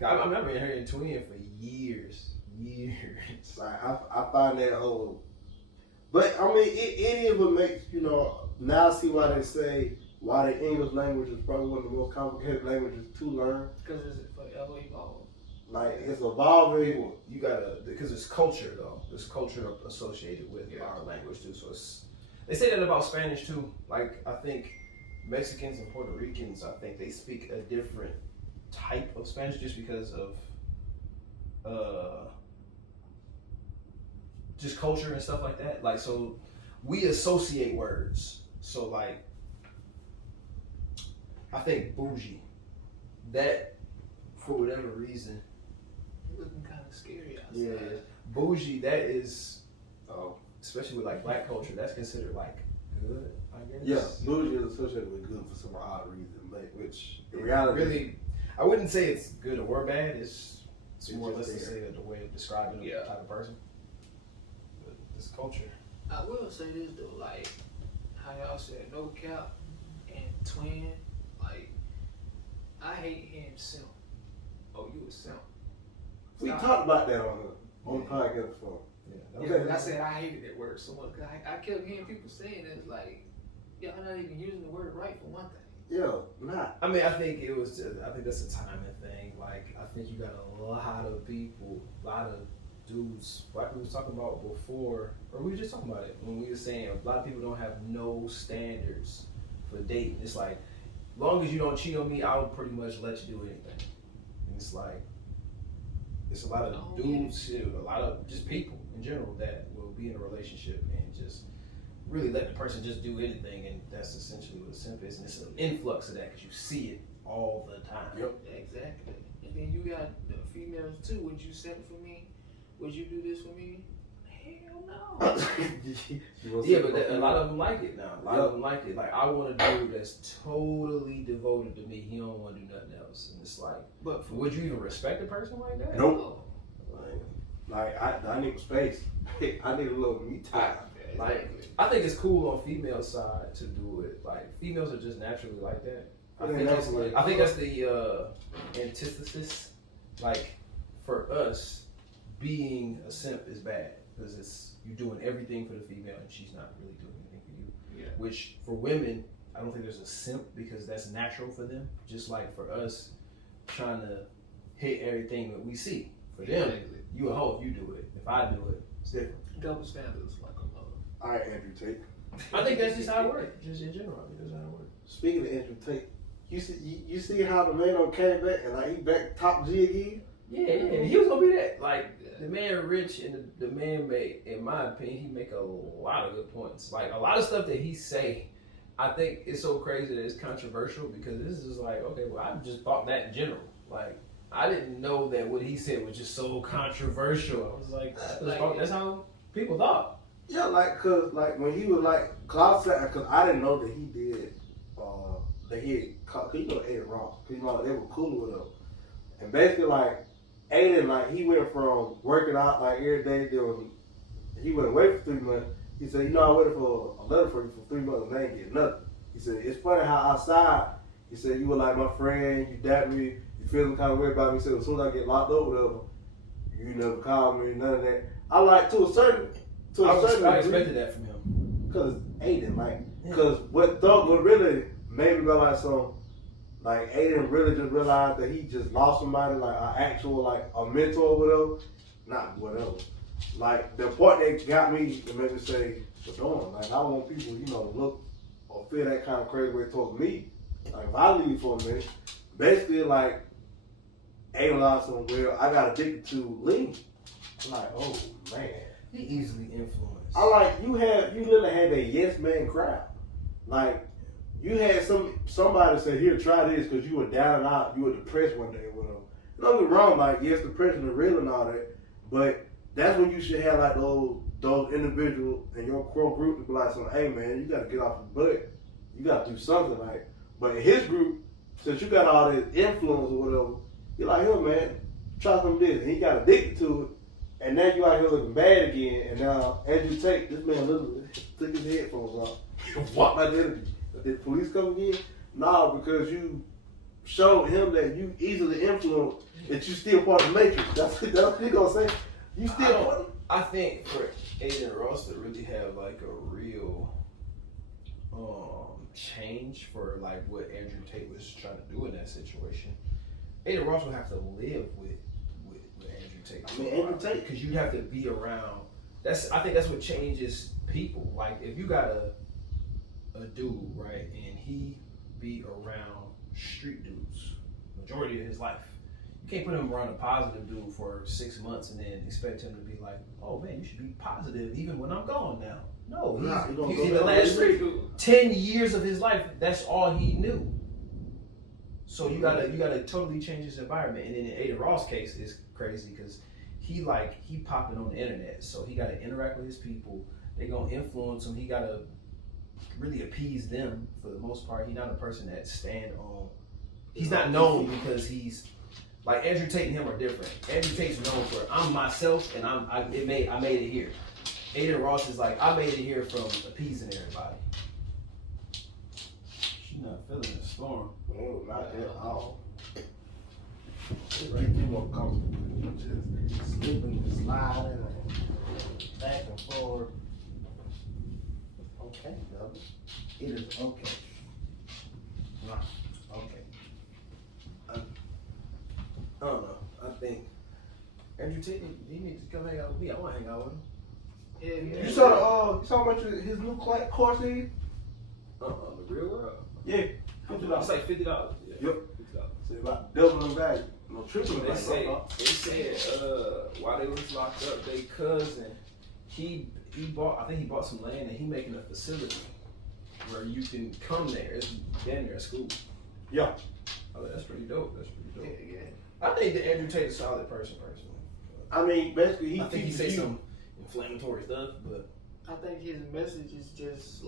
I've never been hearing twin for years. Like I find that whole, but I mean, it even makes now I see why they say why the English language is probably one of the most complicated languages to learn. Because it's forever evolved. Like it's evolving. You gotta because it's culture though. There's culture associated with our language too. So they say that about Spanish too. Like I think Mexicans and Puerto Ricans, I think they speak a different type of Spanish just because of just culture and stuff like that. Like so, we associate words. So like, I think bougie, that for whatever reason. Looking kind of scary outside. Yeah, bougie. That is, especially with like black culture, that's considered like good. I guess. Yeah, bougie is associated with good for some odd reason, but which in reality, really, I wouldn't say it's good or bad. It's more or less to say the way of describing the type of person. But this culture. I will say this though, like how y'all said no cap and twin. Like I hate hearing simp. Oh, you a simp. we talked about that on the podcast before. Yeah, but I said I hated that word so much. Cause I kept hearing people saying it. Like, y'all not even using the word right for one thing. Yeah, not. I mean, I think that's a timing thing. Like, I think you got a lot of people, a lot of dudes, like we was talking about before, or we were just talking about it when we were saying a lot of people don't have no standards for dating. It's like, as long as you don't cheat on me, I'll pretty much let you do anything. And it's like, it's a lot of dudes, a lot of just people in general that will be in a relationship and just really let the person just do anything, and that's essentially what a simp is. And it's an influx of that because you see it all the time. Yep, exactly. And then you got the females too. Would you simp for me? Would you do this for me? Hell no. Yeah, but a lot of them like it now. A lot of them like it. Like, I want a dude that's totally devoted to me. He don't want to do nothing else. And it's like, but would you even respect a person like that? Nope. Like I need space. I need a little me time. Like, I think it's cool on female side to do it. Like, females are just naturally like that. I think that's the antithesis. Like, for us, being a simp is bad because it's you doing everything for the female and she's not really doing anything for you. Yeah. Which for women, I don't think there's a simp because that's natural for them. Just like for us, trying to hit everything that we see. For them, you a hoe if you do it. If I do it, it's different. Double standards like a mother. All right, Andrew Tate. I think that's just how it works. Just in general, I think that's how it works. Speaking of Andrew Tate, you see how the man came back and like he back top G again? Yeah, he was gonna be that. Like the man rich and the man made, in my opinion, he make a lot of good points. Like a lot of stuff that he say, I think it's so crazy that it's controversial because this is like, okay, well, I just thought that in general. Like I didn't know that what he said was just so controversial. I was like, that's how people thought. Yeah, cause when he was cause I didn't know that he did that he had, cause Aiden Ross, cause they were cool with him, and basically Aiden he went from working out every day he went away for 3 months. He said, I waited for a letter for you for 3 months and I ain't get nothing. He said, it's funny how outside, he said, you were like my friend, you dapped me, you feel some kind of way about me. He said, as soon as I get locked up with whatever, you never called me, none of that. I expected that from him. Cause Aiden, cause what really made me realize something, Aiden really just realized that he just lost somebody, an actual, a mentor or whatever, not whatever. The part that got me to make me say, what's on? I don't want people, to look or feel that kind of crazy way towards me. If I leave for a minute, basically, Aiden lost something where I got addicted to lean. I'm oh man. He easily influenced. You literally have a yes man crowd. You had somebody say, here, try this, because you were down and out, you were depressed one day or whatever. Don't get me wrong, yes, depression is real and all that, but that's when you should have those individuals in your core group to be hey man, you gotta get off your butt. You gotta do something but in his group, since you got all this influence or whatever, you're here man, try some of this. And he got addicted to it. And now you out here looking bad again, and now Andrew Tate, this man literally took his headphones off and walked out there. Did the police come again? No, because you showed him that you easily influenced, that you still part of the Matrix. That's what he gonna say. You still part. I think for Aiden Ross to really have a real change for what Andrew Tate was trying to do in that situation, Aiden Ross would have to live with Andrew Tate. Andrew Tate, because you'd have to be around. I think that's what changes people. If you got a dude, right, and he be around street dudes majority of his life, you can't put him around a positive dude for 6 months and then expect him to be oh man, you should be positive even when I'm gone now. No, he's in the last 10 years of his life, that's all he knew. So you gotta totally change his environment. And then in Ada Ross' case, it's crazy because he popping on the internet, so he gotta interact with his people. They gonna influence him. He gotta really appease them for the most part. He's not a person that stand on. He's not known because he's Andrew Tate and him are different. Andrew Tate's known for I'm myself and I made it here. Aiden Ross is I made it here from appeasing everybody. She's not feeling the storm. No, not at all. Just get you more comfortable. You just slipping and sliding and back and forth. Okay, brother. It is okay. Nah, okay. I don't know. I think Andrew Tate, he needs to come hang out with me. I want to hang out with him. Yeah. You saw how much his new course is? The real world. Yeah. $50. It's $50. Yeah. Yep. $50. So about double the value. No triple They said while they was locked up, their cousin, he bought some land and he making a facility where you can come there. It's damn near a school. Yeah. Oh, that's pretty dope. Yeah. I think that Andrew Tate is a solid person, personally. I mean, basically, I think he say some inflammatory stuff, but I think his message is just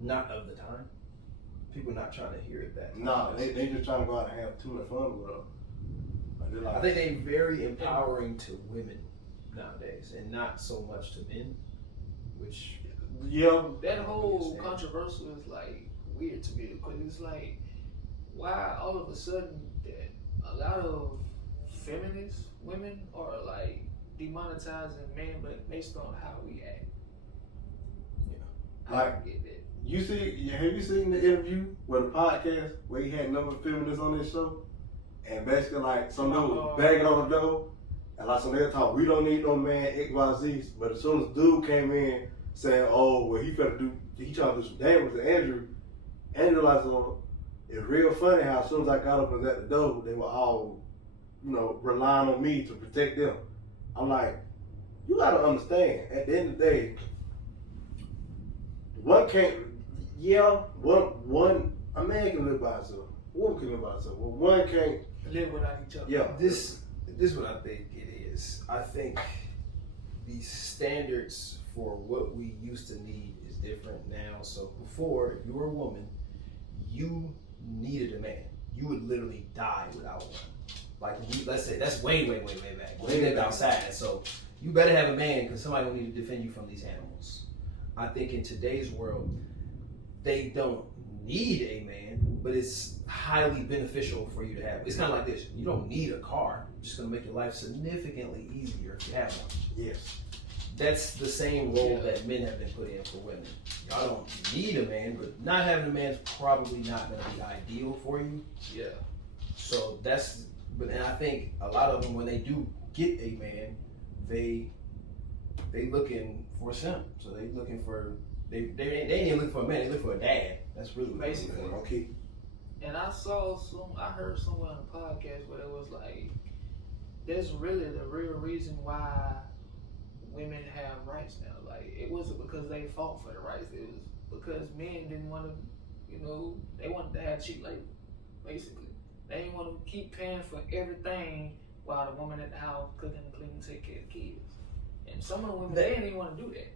not of the time. People not trying to hear it that. No, they just trying to go out and have too much fun with them. I think they very empowering to women nowadays, and not so much to men. which Yeah. That whole understand. controversial is like weird to me because it's like, why all of a sudden that a lot of feminist women are like demonetizing men, but based on how we act. Yeah. I Like- don't get that. Have you seen the interview with the podcast where he had a number of feminists on his show? And basically like some dude was banging on the door and like some they talk, we don't need no man XYZ. But as soon as dude came in saying, oh well he trying to do some damage to Andrew like so it's real funny how as soon as I got up and was at the door, they were all, relying on me to protect them. I'm like, you gotta understand, at the end of the day, one can't one a man can live by himself. Woman can live by herself. Well, one can't. Live without each other. Yeah. This is what I think it is. I think the standards for what we used to need is different now. So before, if you were a woman, you needed a man. You would literally die without one. Like let's say that's way back. Way live outside. So you better have a man because somebody will need to defend you from these animals. I think in today's world, they don't need a man, but it's highly beneficial for you to have. It's kind of like this. You don't need a car. It's just going to make your life significantly easier if you have one. Yes. That's the same role that men have been put in for women. Y'all don't need a man, but not having a man is probably not going to be ideal for you. Yeah. So and I think a lot of them, when they do get a man, they looking for a simp. So they looking for, they ain't even looking for a man, they look for a dad. That's really what Basically. they're looking And I heard somewhere on a podcast where it was like, that's really the real reason why women have rights now. Like, it wasn't because they fought for the rights, it was because men didn't want to, they wanted to have cheap labor, basically. They didn't want to keep paying for everything while the woman at the house cooking and cleaning, take care of the kids. And some of the women, they didn't even want to do that.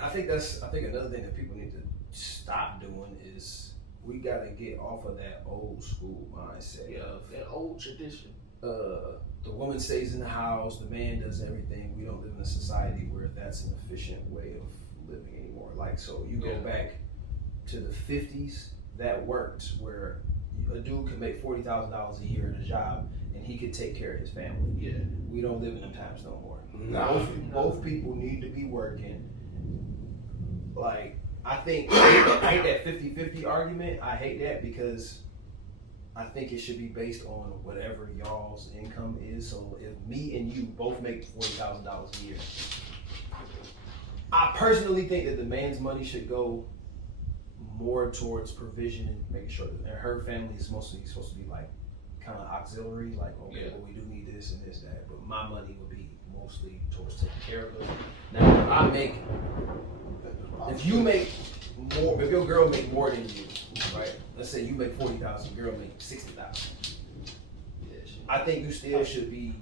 I think another thing that people need to stop doing is we got to get off of that old school mindset. Yeah, that old tradition. The woman stays in the house, the man does everything. We don't live in a society where that's an efficient way of living anymore. Like, so you go back to the 50s, that worked, where a dude could make $40,000 a year in a job and he could take care of his family. Yeah. We don't live in them times no more. No. Both people need to be working. Like, I hate that 50-50 argument. I hate that because I think it should be based on whatever y'all's income is. So if me and you both make $40,000 a year, I personally think that the man's money should go more towards provision and making sure that her family is mostly supposed to be like kind of auxiliary, like, okay, well, we do need this and this, that, but my money would be mostly towards taking care of them. Now, if you make more, if your girl make more than you, right? Let's say you make 40,000, girl make 60,000. I think you still should be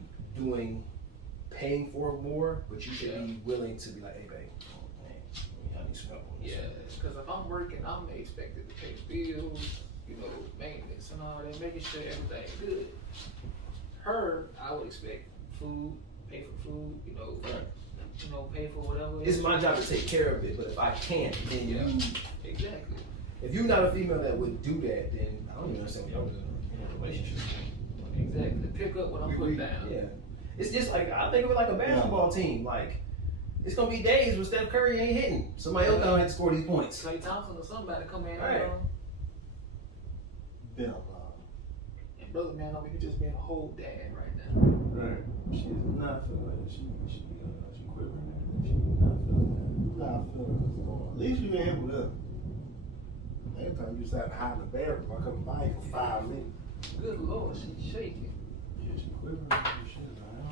paying for more, but you should be willing to be like, hey, babe, I need some help on this. Yeah, because if I'm working, I'm expected to pay bills, maintenance and all that, making sure everything's good. Her, I would expect food, pay for food, pay for whatever. It's my job to take care of it, but if I can't, then you. Exactly. If you're not a female that would do that, then I don't even understand what y'all doing in a relationship. Exactly. Pick up what I'm putting down. Yeah. It's just like, I think of it like a basketball team. Like, it's going to be days when Steph Curry ain't hitting. Somebody else going to have to score these points. Klay Thompson or somebody come in. Right. Yeah. And brother, man, I mean, you just being a whole dad right now. Right. She's not feeling it. She quivering. She's not feeling it. Nah, I feel it. At least you been able to. Every time you sat behind the bathroom, I couldn't buy you for 5 minutes. Good Lord, she's shaking. Yeah, she quivering. I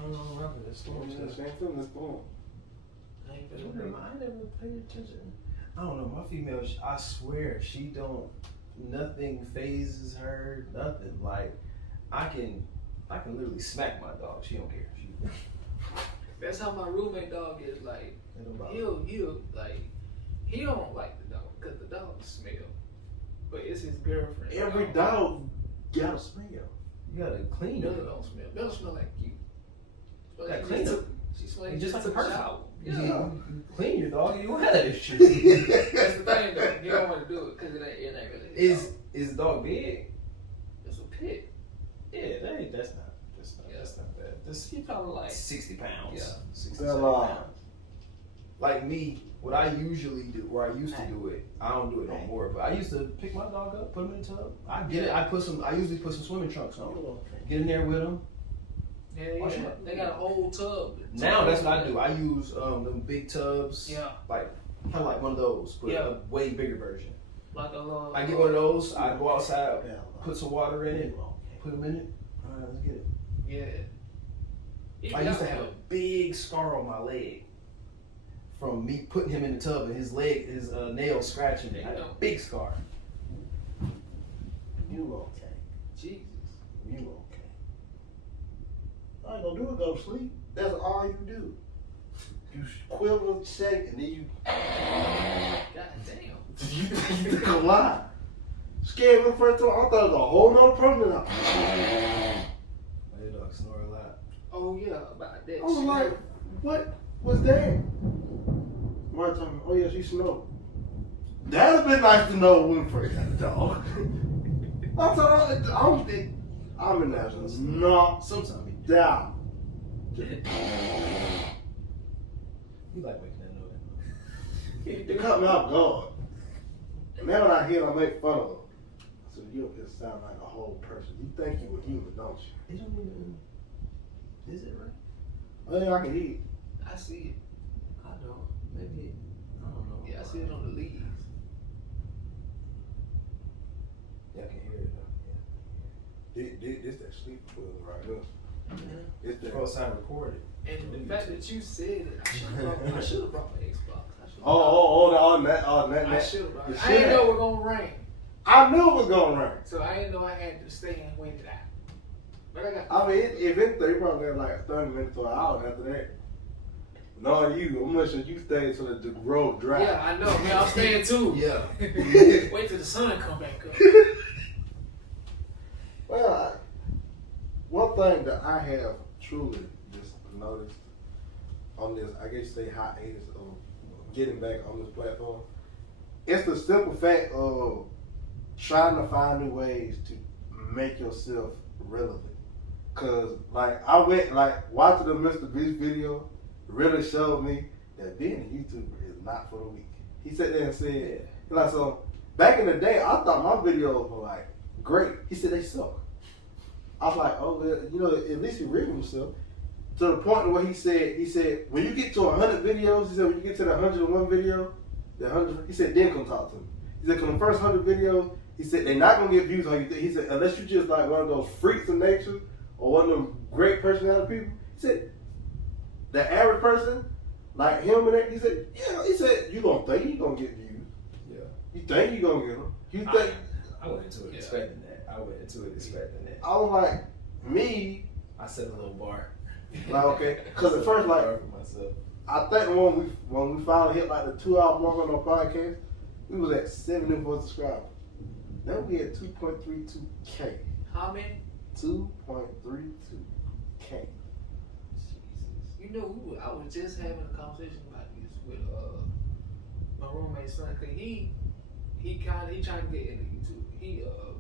don't know what happened. That's She ain't feeling this storm. I ain't I been never paid attention. I don't know. My female, I swear, nothing phases her. Nothing. Like, I can literally smack my dog. She don't care. That's how my roommate dog is. Like, he'll like, he don't like the dog because the dog smell. But it's his girlfriend. Every dog got a smell. You gotta clean Bella it. don't smell. Bella smell like you. Gotta clean She smells It's just like a person. shower. Yeah. You clean your dog, you don't have that issue. That's the thing though. You don't want to do it because it ain't really. Is the dog big? It's a pit. Yeah, that's not bad. He probably like 60 pounds. Yeah. 60, Well, 70 pounds. Like me, what I usually do, or I used to do it, I don't do it no more, but I used to pick my dog up, put him in the tub. I get it. I usually put some swimming trunks on. Get in there with him. Yeah. They got a whole tub. Now that's what I do. I use them big tubs. Yeah. Like kind of like one of those, but a way bigger version. Like a little. I get one of those. I go outside, put some water in it, put them in it. All right, let's get it. Yeah. I used to have a big scar on my leg from me putting him in the tub and his nail scratching it. I had a big scar. You okay? Jesus. You okay? All you gonna do is go to sleep. That's all you do. You quiver, shake, and then you. God damn. You think I'm lying? Scared me the first time. I thought it was a whole nother person. My dog snore a lot. Oh yeah, about that. I was like, what was that? One time, oh yeah, she snowed. That'd have been nice to know when we first got the dog. I thought I don't think I'm in that. Not Sometimes down. you like making that noise. It cut me off guard. And then when I hear it, I make fun of her. So you just sound like a whole person. You think you a human, don't you? It don't even. Is it right? Oh yeah, I can hear it. I see it. I don't. Maybe. I don't know. Yeah, I see it on the leaves. Yeah, I can hear it though. This that sleep feeling right here. Mm-hmm. It's that. Pro sign recorded. And the fact that you said it, I should have brought my Xbox. That. I should have brought You it. I didn't should know have. it was gonna rain, I knew it was gonna rain. so I didn't know I had to stay and wait it out. But I got. I mean, if anything, you probably got like 30 minutes to an hour after that. Knowing you, I'm wishing you stayed so that the road dry. Yeah, I know. Man, I'm staying too. Yeah. Wait till the sun come back up. Well, one thing that I have truly just noticed on this, I guess you say hiatus of getting back on this platform, it's the simple fact of trying to find new ways to make yourself relevant. Cause like I went like watching the Mr. Beast video really showed me that being a YouTuber is not for the weak. He sat there and said, like, so back in the day, I thought my videos were like great. He said they suck. I was like, oh, well, you know, at least he read himself. To the point where he said, when you get to 100 videos, he said, when you get to the 101 video, he said, then come talk to me. He said, 'cause the first 100 videos, he said, they're not going to get views on you. He said, unless you just like one of those freaks of nature or one of them great personality people. He said, the average person, like him and that, he said, yeah, he said, you going to think you going to get views. Yeah. You think you going to get them. You think. I went into it expecting that. I I was like, me, I set a little bar. like, okay. Because at first, like, Bar for myself. I think when we finally hit like the 2 hour mark on our podcast, we was at 74 subscribers. Now we at 2.32K. How many? 2.32K. Jesus. You know, I was just having a conversation about this with my roommate's son, cause he trying to get into YouTube.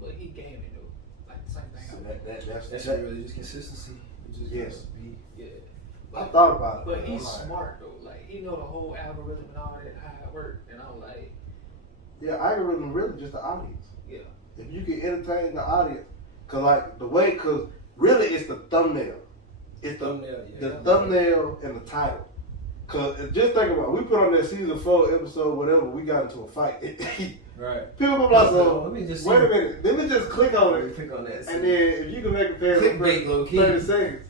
But he gaming though, like the same thing. So That's really just consistency. It just Yes. has to be. Yeah. I thought about it. But man. he's I'm like, smart though. Like he know the whole algorithm and all that how it works. And I'm like, yeah, algorithm really just the audience. yeah. If you can entertain the audience, cause really it's the thumbnail. It's the thumbnail and the title. Cause just think about it, we put on that season 4 episode, whatever, we got into a fight. Right. People be like, so, Let me just wait a minute, let me just click on it. Click on that. And then if you can make it past Clickbait, low key. 30 seconds,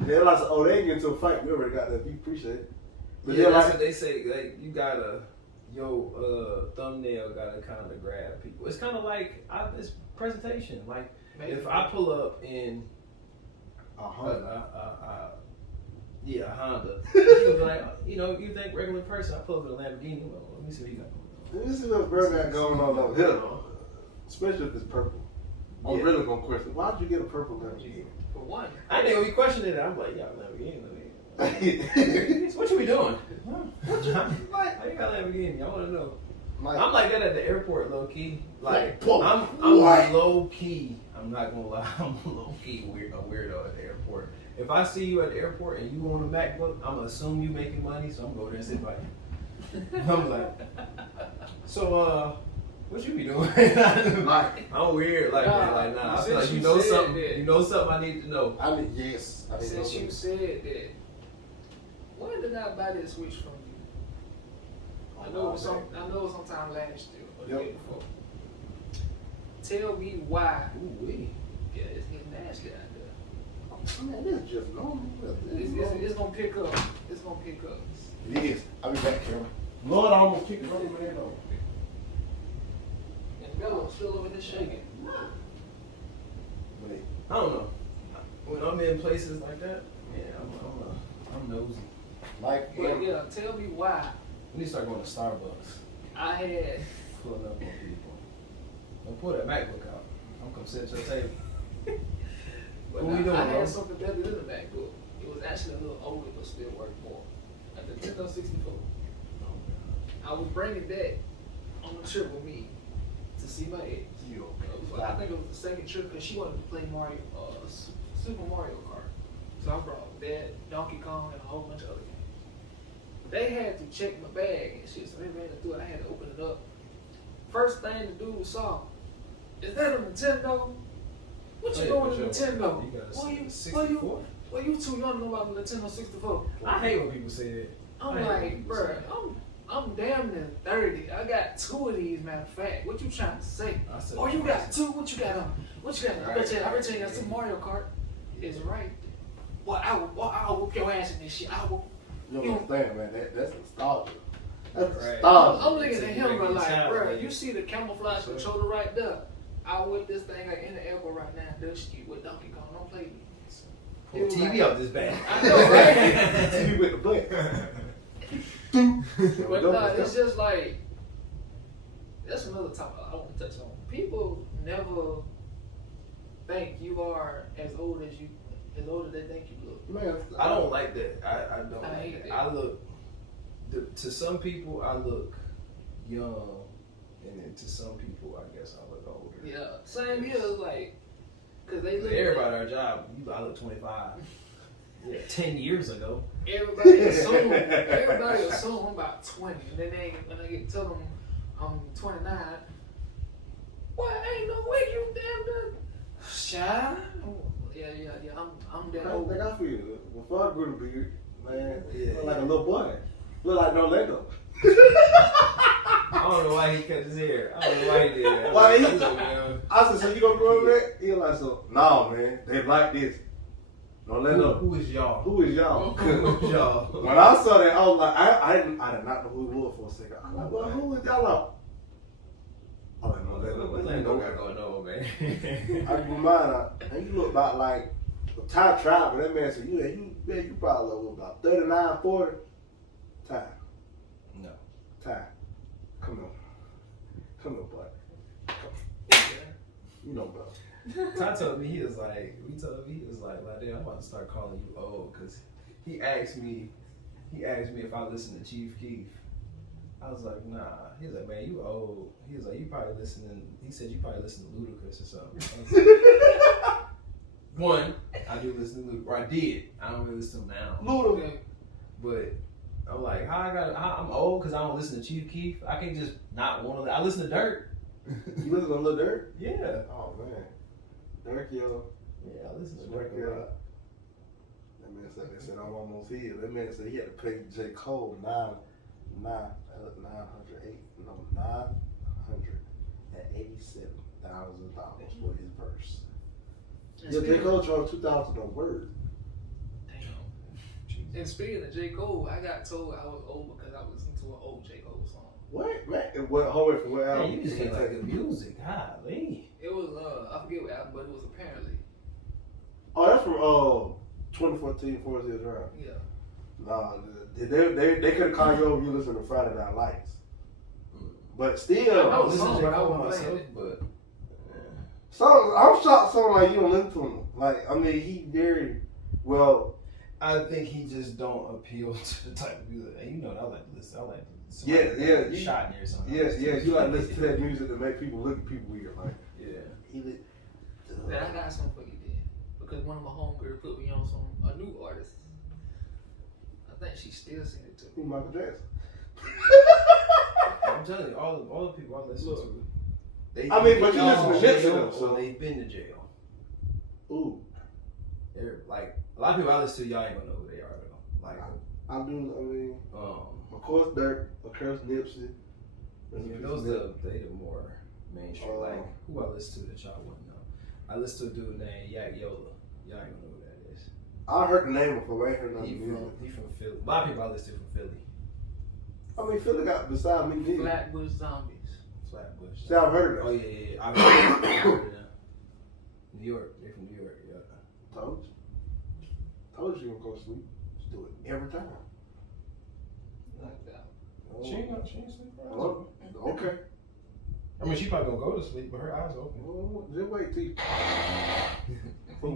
they're like, oh, they ain't get into a fight. We already got that. We appreciate it. But Yeah, they're that's like, what they say. Like you gotta, thumbnail gotta kind of grab people. It's kind of like it's presentation. Like if I pull up in a Honda, you be like, you think regular person. I pull up in a Lamborghini. Well, let me see what you got. this is what bro got going on over here, especially if it's purple. I'm Yeah. really gonna question, why did you get a purple Lamborghini? For one, I didn't even question it. I'm like, yeah, Lamborghini. What you be doing? What you like? How you got Lamborghini? I want to know. Like, I'm like that at the airport, low key. Like Whoa. I'm What? low key. I'm not gonna lie. I'm low key a weirdo at the airport. If I see you at the airport and you on a MacBook, I'm gonna assume you making money, so I'm gonna go there and sit by you. I'm like, so what you be doing? Like, I'm weird like that. Like nah, I feel like you know something. You know something I need to know. I mean, yes. I mean, Since you said that, when did I buy this switch from you? I know sometime last year or the year before. Tell me why. Ooh wee. Yeah, it's getting nasty out there. Man, this is just normal. It's gonna pick up. It's gonna pick up. It is. I'll be back, Cameron. Lord, I almost kicked the other man over. And Bello's still over there shaking. Wait. I don't know. When I'm in places like that, yeah, I'm nosy. Like, But yeah, tell me why We need to start going to Starbucks. I had. Pulling up on people. Don't pull that MacBook out. I'm gonna sit at your table. But What we doing, I bro? had something better than the MacBook. It was actually a little older, but still worked more. Like the Nintendo 64. I was bringing that on the trip with me to see my ex. I think it was the second trip because she wanted to play Mario, Super Mario Kart. So I brought that, Donkey Kong, and a whole bunch of other games. They had to check my bag and shit, so they ran it through it. I had to open it up. First thing the dude saw, is that a Nintendo? What you doing with Nintendo? You got a Well, you 64? well, you too young to know about the Nintendo 64. I hate when people say that. I'm I hate when like, people bruh, say that. I'm damn near 30. I got 2 of these, matter of fact. What you trying to say? I said, Oh, you got 2? What you got on? What you got on? I bet you got some Mario Kart. It's right. Well, I will whoop your ass in this shit. I will. You don't understand, man. That's nostalgia. That's Right. nostalgia. I'm looking at him but like, Child, bruh, man. you see the camouflage controller right there. I'll whip this thing like in the airport right now and dust you with Donkey Kong. Don't play with me. Pull the TV out this bag. I know, right? TV with the plate. But no, it's just like, that's another topic I want to touch on. People never think you are as old as they think you look. Man, I don't like that. I don't I like hate that. that. I look, to some people, I look young, and then to some people, I guess I look older. Yeah, same here. Like, cause they look. Everybody at our job, I look 25. Yeah, 10 years ago. Everybody assume I'm about 20, and then when I get to them I'm 29. Well, ain't no way you damn done. Shy. Yeah. I'm that old. I feel you. Before I grew the beard, man, Yeah. look like a little boy. Look like no Lego. I don't know why he cut his hair. I don't know why he did that. Why he- look young. I said, so you gonna grow up that? He was like, so, no, man, they like this. No Lego. Who is y'all? Who is y'all? Who's y'all? When I saw that, I was like, I did not know who he was for a second. I'm like, well, who is y'all? I'm like, no Lego. This ain't no guy going on, man. I grew mine out, and you look about like a Ty tribe, and that man said, you probably look about 39, 40. Ty. No. Ty. Come on, boy. You know, bro. Ty told me, he was like, damn, I'm about to start calling you old, because he asked me if I listen to Chief Keef. I was like, nah. He was like, man, you old. He was like, he said you probably listen to Ludacris or something. I was like, one, I do listen to Ludacris, or I did. I don't really listen to him now. Luda. But I'm like, I'm old because I don't listen to Chief Keef. I can't just not want to. I listen to Dirt. You listen to Lil Durk? Yeah. Oh, man. Durk, yo. Yeah, I listen to Durk, Dirt a lot. That man said, I'm almost here. That man said he had to pay J. Cole $987,000 for his verse. Yeah, J. Cole charged $2,000 a word. Damn. And speaking of J. Cole, I got told I was old because I was listening to an old J. Cole song. What? Man, what, hold it from what album? Man, you just get like the music. Golly. It was I forget what album, but it was apparently. Oh, that's from 2014 Forest Hill Drive. Yeah. Nah, they could have called you over. You listen to Friday Night Lights, but still, I was listen to song, J. but I Cole wasn't myself, playing it. but I'm shocked. Something like you don't listen to him. Like, I mean, he very well. I think he just don't appeal to the type of music. And you know, I like to listen. I like to Yeah. shot near something. Yeah. You like to listen to that music that make people look at people weird, like. Yeah. Then I got something for you then, because one of my homegirls put me on a new artist. I think she still sent it to me. Who, Michael Jackson? I'm telling you, all the people I listen to. They I mean, but you listen to jail, them, so they've been to jail. Ooh. They're like a lot of people I listen to, y'all ain't gonna know who they are though. Like I do. I mean, of course, Dirk, of course, Nipsey. Those they the more mainstream. Like who I listen to that y'all wouldn't know. I listen to a dude named Yak Yola. Y'all ain't gonna know who that is. I heard the name before. I ain't heard nothing. He from Philly. A lot of people I listen to from Philly. I mean, Philly got beside me. Flatbush Zombies. Flatbush. See, I've heard of that. Oh yeah. I've heard of them. New York. They're from New York. Yeah. Told you gonna go to sleep. Just do it every time. Knocked out. She ain't sleep. Oh, okay. I mean, she probably gonna go to sleep, but her eyes open. Well, just wait till you. You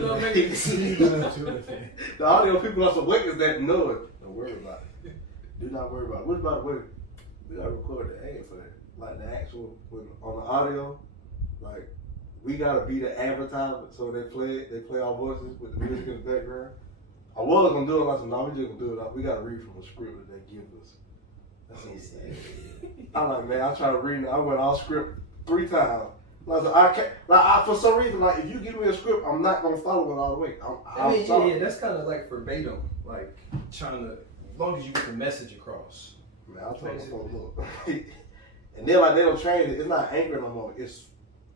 gonna make it sleep. The audio people are so wicked that know it. Don't worry about it. Do not worry about it. What about when we gotta record the ad for that? Like the actual on the audio, like we gotta be the advertisement, so they play our voices with the music in the background. I was gonna do it like no, we just gonna do it. We gotta read from a script that they give us. That's insane. I'm like, man, I try to read it. I went all script 3 times. I can't. For some reason, like if you give me a script, I'm not gonna follow it all the way. Yeah, that's kind of like verbatim, like trying to, as long as you get the message across. Man, I'll try to look. And then like they don't train it. It's not Anchor no more. It's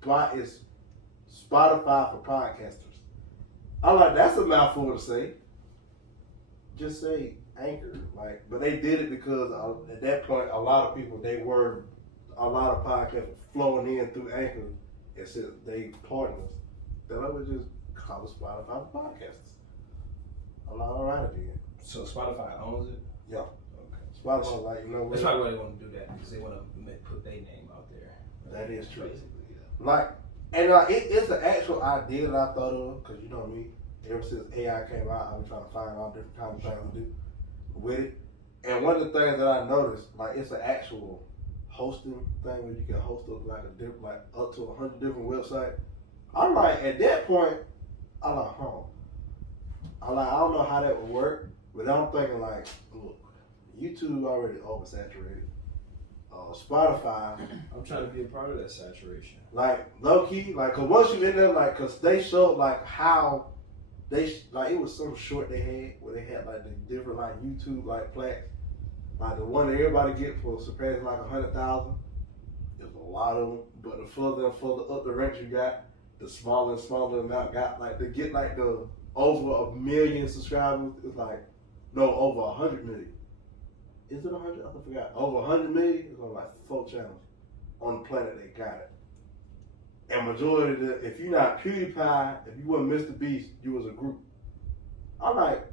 Spotify for podcasters. I'm like, that's a mouthful to say. Just say Anchor, like, but they did it because at that point, a lot of podcasts flowing in through Anchor, and said they partners. Then I would just call it Spotify for podcasters. I'm like, all right again. So Spotify owns it. Yeah. Okay. Spotify, like, you know what? That's probably why they want to do that, because they want to put their name out there. That is true. Basically, yeah. Like, and it's an actual idea that I thought of, because you know me. Ever since AI came out, I've been trying to find all different kinds of things to do with it. And one of the things that I noticed, like, it's an actual hosting thing where you can host up like up to 100 different websites. I'm like, at that point, I'm like, I don't know how that would work, but I'm thinking like, look, YouTube already oversaturated. Spotify. I'm trying to be a part of that saturation. Like low key, like, cause once you in there, like, cause they showed like how like it was some short they had where they had like the different like YouTube like plaques. Like the one that everybody get for surpassing like 100,000. There's a lot of them, but the further and further up the ranks you got, the smaller and smaller amount got. Like to get like the over 1 million subscribers, it's like over 100 million. Is it 100? I forgot. Over 100 million. It's on like 4 channels on the planet. They got it. And majority of the, if you're not PewDiePie, if you weren't Mr. Beast, you was a group. I'm like,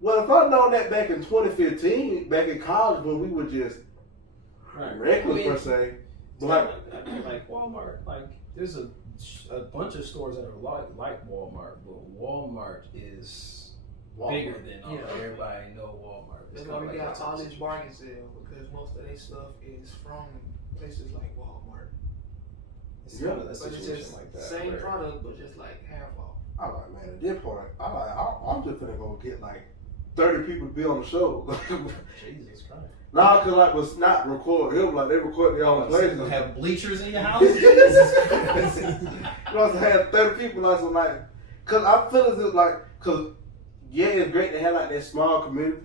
well, if I'd known that back in 2015, back in college when we were just reckless per se, but like Walmart, like there's a bunch of stores that are like Walmart, but Walmart is bigger than everybody know Walmart. That's why we got all this bargain sale, because most of their stuff is from places like Walmart. It's kind of a situation like that. Same product, but just like half off. I'm like, man, at this point, I'm just gonna go get like 30 people to be on the show. Jesus Christ. Nah, cause like was not record him, like they record their own places. You have bleachers in your house? Jesus Christ. You know, I had 30 people. I was like, cause I feel as if like, cause yeah, it's great to have like that small community.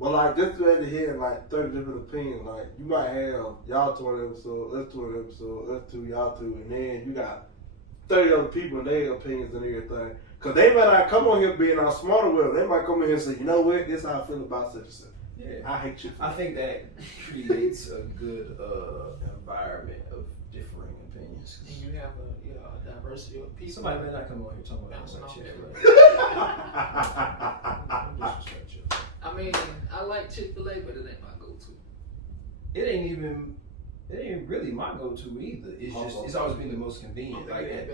But like just to have hear like 30 different opinions, like you might have y'all 2 episodes, us 2 episodes, us 2, y'all 2, and then you got 30 other people and their opinions and everything. Cause they might not come on here being all smart or whatever. They might come in here and say, you know what, this is how I feel about such and such. Yeah. I hate you. I think that creates a good environment of differing opinions. And you have a diversity of people. Somebody may not come on here talking about like Chick-fil-A. I mean, I like Chick-fil-A, but it ain't my go-to. It ain't really my go-to either. It's just, it's always been the most convenient. Like,